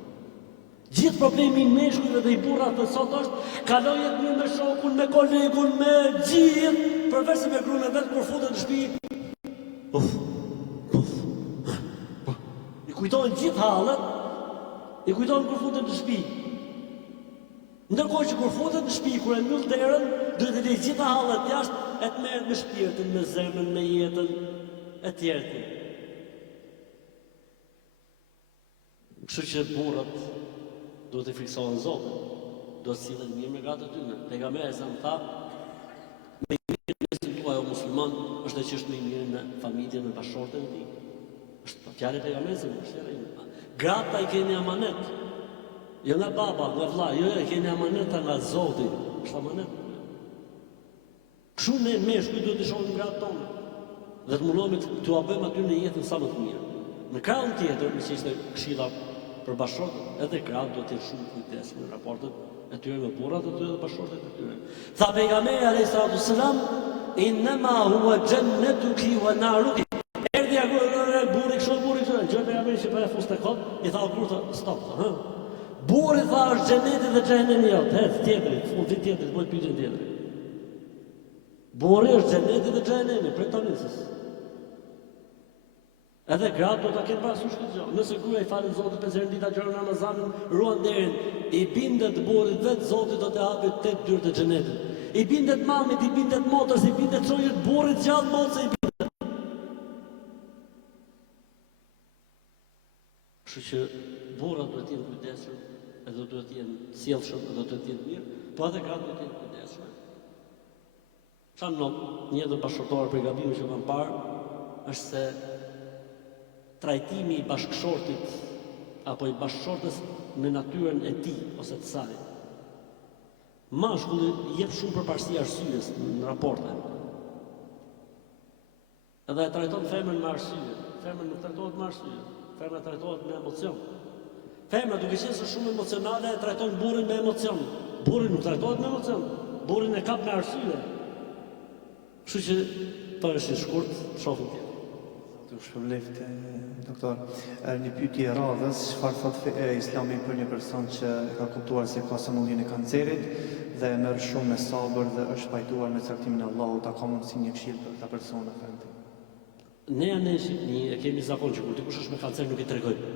Gjithë problemi i meshkujve dhe i burrat të sot është kaloj jetë mirë me shokun, me kolegun, me gjithë, përveç se me gruan e vet kur futet në shtëpi. I kujtojnë gjithë hallet, i kujtojnë kur futet në shtëpi. Ndërkohë që kur futet në shtëpi, kur e mbyll derën, duhet të lejë gjithë hallet jashtë, e të merret me shpirtin, me zemrën, me jetën e tjerë. Kështu që burrat duhet të friksohen Zotin, do të sillen mirë me gratë të tyre. Pejgamberi sa më tha, me mirë se tuaj o musliman, është që është me mirë në familjen, në bashkëshorten e tij. Është fjalë e pejgamberit, është fjalë ime. Grata i keni amanet. Jo nga baba, nga vlla, jo e keni amaneta nga Zoti, është amanet. Kështu ne meshkuj duhet të shohim gratë tonë dhe të mundohemi t'u bëjmë aty në jetën sa më të mirë. Në krahun tjetër, me që ishte këshilla për bashkëshortët, edhe krahët do të jetë shumë kujdesshëm në raportet e tyre me burrat e tyre dhe bashkëshortet e tyre. Tha pejgamberi alayhi salatu sallam, innama huwa jannatuki wa naruki. Erdhi burri kështu, gjë pejgamberi që para fuste kot, i tha kurrë stop, ha. Burri tha është xheneti dhe xhenemi jot, tjetrit, fundi tjetrit, bëj pyetjen tjetër. Burri është xheneti dhe xhenemi, prej tonisës. Edhe gratë do ta kenë parasysh këtë gjë. Nëse gruaja i falet Zotit 5 herë në ditë agjeron Ramazanin, ruan derin, i bindet burrit vet, Zoti do të hapë 8 dyrë të xhenetit. I bindet mamit, i bindet motrës, i bindet çojit burrit gjallë mocë i bindet. Kështu që burrat duhet të jenë kujdesshëm, edhe duhet të jenë sjellshëm, edhe duhet të jenë mirë, po edhe gratë duhet të jenë kujdesshme. Çan not, një ndër bashkëtorë për gabimin që kam parë, është se trajtimi i bashkëshortit apo i bashkëshortës me natyrën e tij ose të saj. Mashkulli jep shumë përparësi arsyes në raporte. Edhe e trajton femrën me arsye. Femra nuk trajtohet me arsye. Femra trajtohet me emocion. Femra duke qenë se shumë emocionale e trajton burrin me emocion. Burri nuk trajtohet me emocion. Burrin e kap me arsye. Kështu që to është i shkurt, shohim tjetër. Të shpërbleft, doktor, një pyetje e radhës, çfarë thot Islami për një person që ka kuptuar se ka sëmundjen e kancerit dhe merr shumë me sabër dhe është pajtuar me caktimin e Allahut, a ka mundësi një këshill për këtë person në fund? Ne në Shqipëri e kemi zakon që kur dikush është me kancer nuk i tregojmë.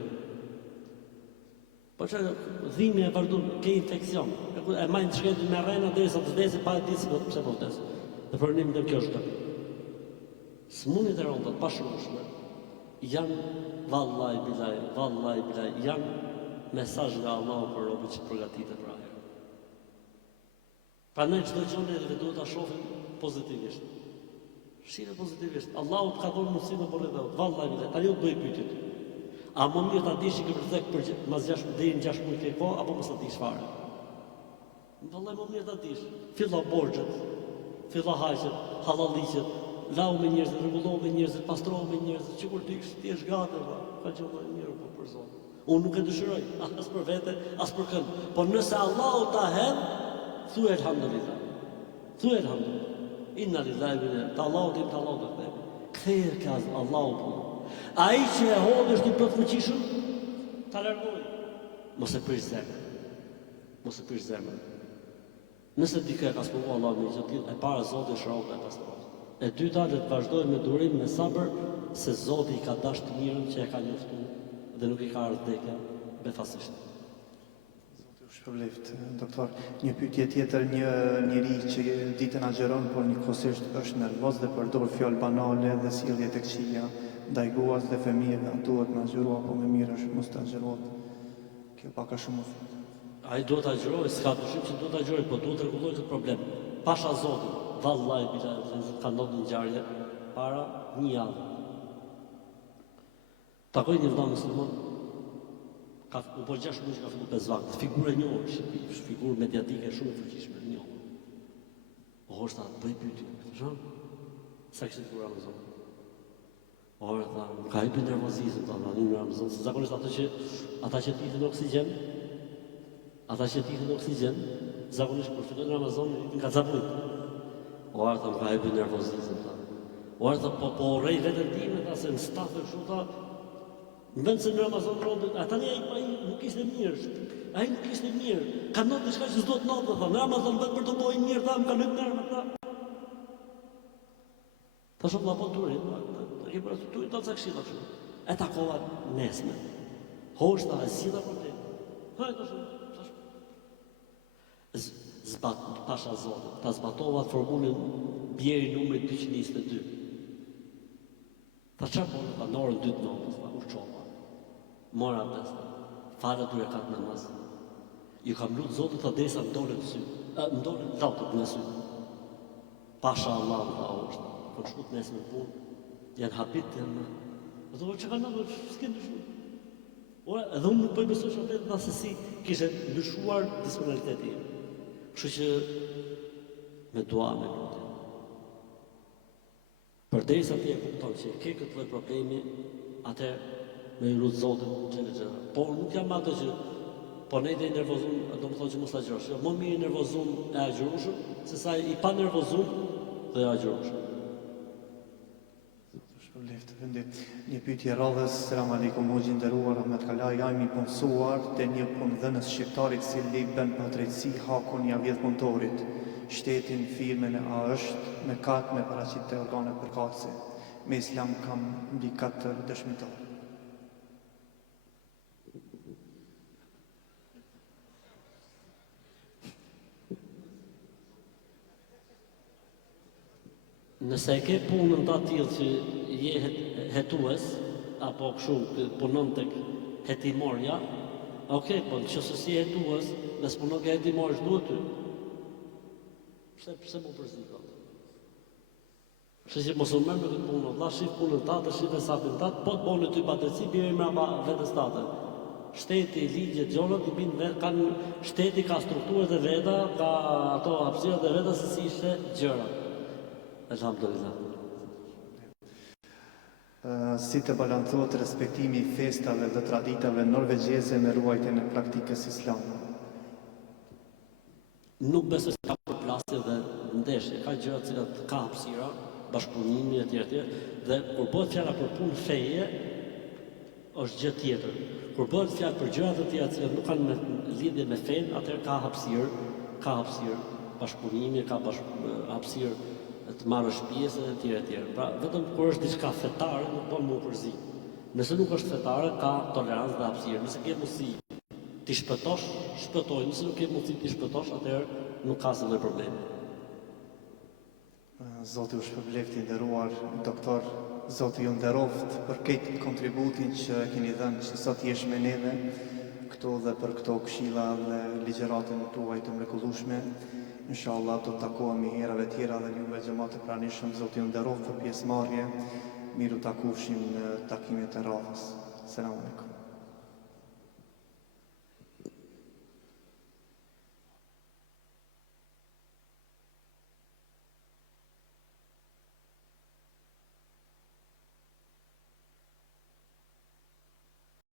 Po çfarë dhimbje e vardhur, ke infeksion, e majnë shkëndijë me rrena derisa të vdesë pa ditë pse po vdes. Dhe për ne më kjo është. Smunit e rënda të pashërueshme janë vallahi bilaj, janë mesazh nga Allahu për robët që përgatitet për ahiret. Prandaj çdo gjë ne duhet ta shohim pozitivisht. Shihni pozitivisht. Allahu të ka dhënë mundësinë të bëjë dot. Vallahi bilaj, tani u bëj pyetjet. A më mirë ta dish që vërtet për mas 6 deri në 6 muaj ke apo mos ta dish fare? Vallahi më mirë ta dish. Fillo borxhet, fillo haqet, hallalliqet. Lau me njerëzit, rregullohu me njerëzit, pastrohu me njerëzit, që kur ti jesh gati, ka gjë më mirë për Zotin. Unë nuk e dëshiroj, as për vete, as për kënd. Po nëse Allahu ta hedh, thuaj elhamdulillah. Thuaj elhamdulillah. Inna lillahi wa inna ilaihi raji'un. Allahu të them. Kthej ka Allahu punë. Ai që e hodh është i plotfuqishëm, ta largoj. Mos e prish zemrën. Nëse dikë ka sprovuar Allahu me gjë, e para Zoti shrohet e pastron. E dyta dhe të vazhdojnë me durim, me sabër, se Zoti i ka dashur të mirën që e ka njoftuar dhe nuk i ka ardhur vdekja befasisht. Zoti ju shpërbleft, doktor. Një pyetje tjetër, një njeri që ditën agjeron, por njëkohësisht është nervoz dhe përdor fjalë banale dhe sjellje të këqija ndaj gruas dhe fëmijëve, duhet të agjërojë apo më mirë është mos të agjërohet? Kjo pak a shumë. Ai duhet të agjërojë, s'ka dyshim që duhet të agjërojë, po duhet të rregullojë këtë problem. Pasha Zotit. Vallahi bilaj, ka ndodhur një ngjarje para një javë. Takoj një vëlla musliman, u bë 6 muaj që ka filluar bezvakt, figurë e njohur, figurë mediatike shumë e fuqishme, e njohur. Po hoshta bëj pyetje, sa kishte figura në zonë. Ora tha, ka hypi nervozizëm tha, në Ramazan, se zakonisht ata që thithin oksigen, zakonisht kur fillon Ramazan nga zabujt. Ora tha, ka hypi nervozizëm tha. Ora tha, po rrej vetën time tha se në stafë kështu tha, në vend se në Ramazan robët, tani ai nuk ishte mirë. Ai nuk ishte mirë. Ka ndodhur diçka që s'do të ndodhte tha. Në Ramazan vetëm për të bëjë mirë tha, më kanë hyrë nervë tha. Ta shumë la po turin, e ke për turin të cakshita shumë. E takova nesme. Hoshta, e zhida problem. Hajtë shumë. Pasha Zotë, ta zbatova formulin bjeri numri 222. Ta qa përë, ta në orën 2 të notës, ta ushqova. Mora abdesta, fare 2 rekat namaz. Ju kam lutë Zotë ta desa më dole të sy. Më dole lautët në sy. Pasha Allah më ta hoshta. Për shkut nesë në punë, janë hapit, janë... Dhe të që ka në dhe, s'kenë të shumë. Ora, edhe unë nuk pëjbësoj që vetë nga se si kishe lëshuar disponibiliteti. Kështu që me dua me lutin. Përderisa ti e kupton që ke këtë lloj problemi, atëherë me lut Zotin xhelal. Por nuk jam ato që po ne dhe nervozum, do të thotë që mos agjërosh. Më mirë nervozum e agjërueshëm, se sa i pa nervozum dhe agjërueshëm. Një pyetje radhës, selam aleikum, hoxhi nderuar, Ahmet Kala, jam i punësuar te një punëdhënës shqiptarit cili bën padrejtësi hakun ja vjedh punëtorit. Shtetin, firmën a është me kat me paraqit të organe përkatëse. Me islam kam mbi 4 dëshmitar. Nëse e ke punën të tillë që je hetues, apo kështu punon tek hetimorja, okej, po nëse si hetues, nëse punon ke hetimorja, duhet ty. Pse më përzit? Kështu që mos u merr me këtë punë, valla shif punën tatë, shif hesabin tatë, po të bëni ty padrejtësi, bie mbrapa vetes tate. Shteti, ligjet, gjonat i bin kanë shteti ka strukturat e veta, ka ato hapësirat e veta se si ishte gjëra. Alhamdulillah. Si të balancohet respektimi i festave dhe traditave norvegjeze me ruajtjen e praktikës islame? Nuk besoj se ka përplasje dhe ndeshje, ka gjëra të cilat ka hapësira, bashkëpunimi etj. Dhe kur bëhet fjala për punë feje, është gjë tjetër. Kur bëhet fjalë për gjëra të tjera që nuk kanë lidhje me fen, atëherë ka hapësirë bashkëpunimi, ka hapësirë të marrësh pjesë etj. Pra, vetëm kur është diçka fetare, nuk bën më përzi. Nëse nuk është fetare, ka tolerancë dhe hapësirë. Nëse ke mundësi ti shpëtosh, shpëtoj. Nëse nuk ke mundësi ti shpëtosh, atëherë nuk ka asnjë problem. Zoti ju shpëbleft i nderuar doktor, Zoti ju nderoft për këtë kontributin që keni dhënë që sot jesh me neve këtu dhe për këto këshilla dhe ligjëratën tuaj të mrekullueshme. Inshallah do të takohemi herave tjera dhe juve xhamat e pranishëm, Zoti ju nderoft për pjesëmarrje. Miru takofshim në takimet e radhës. Selam aleikum.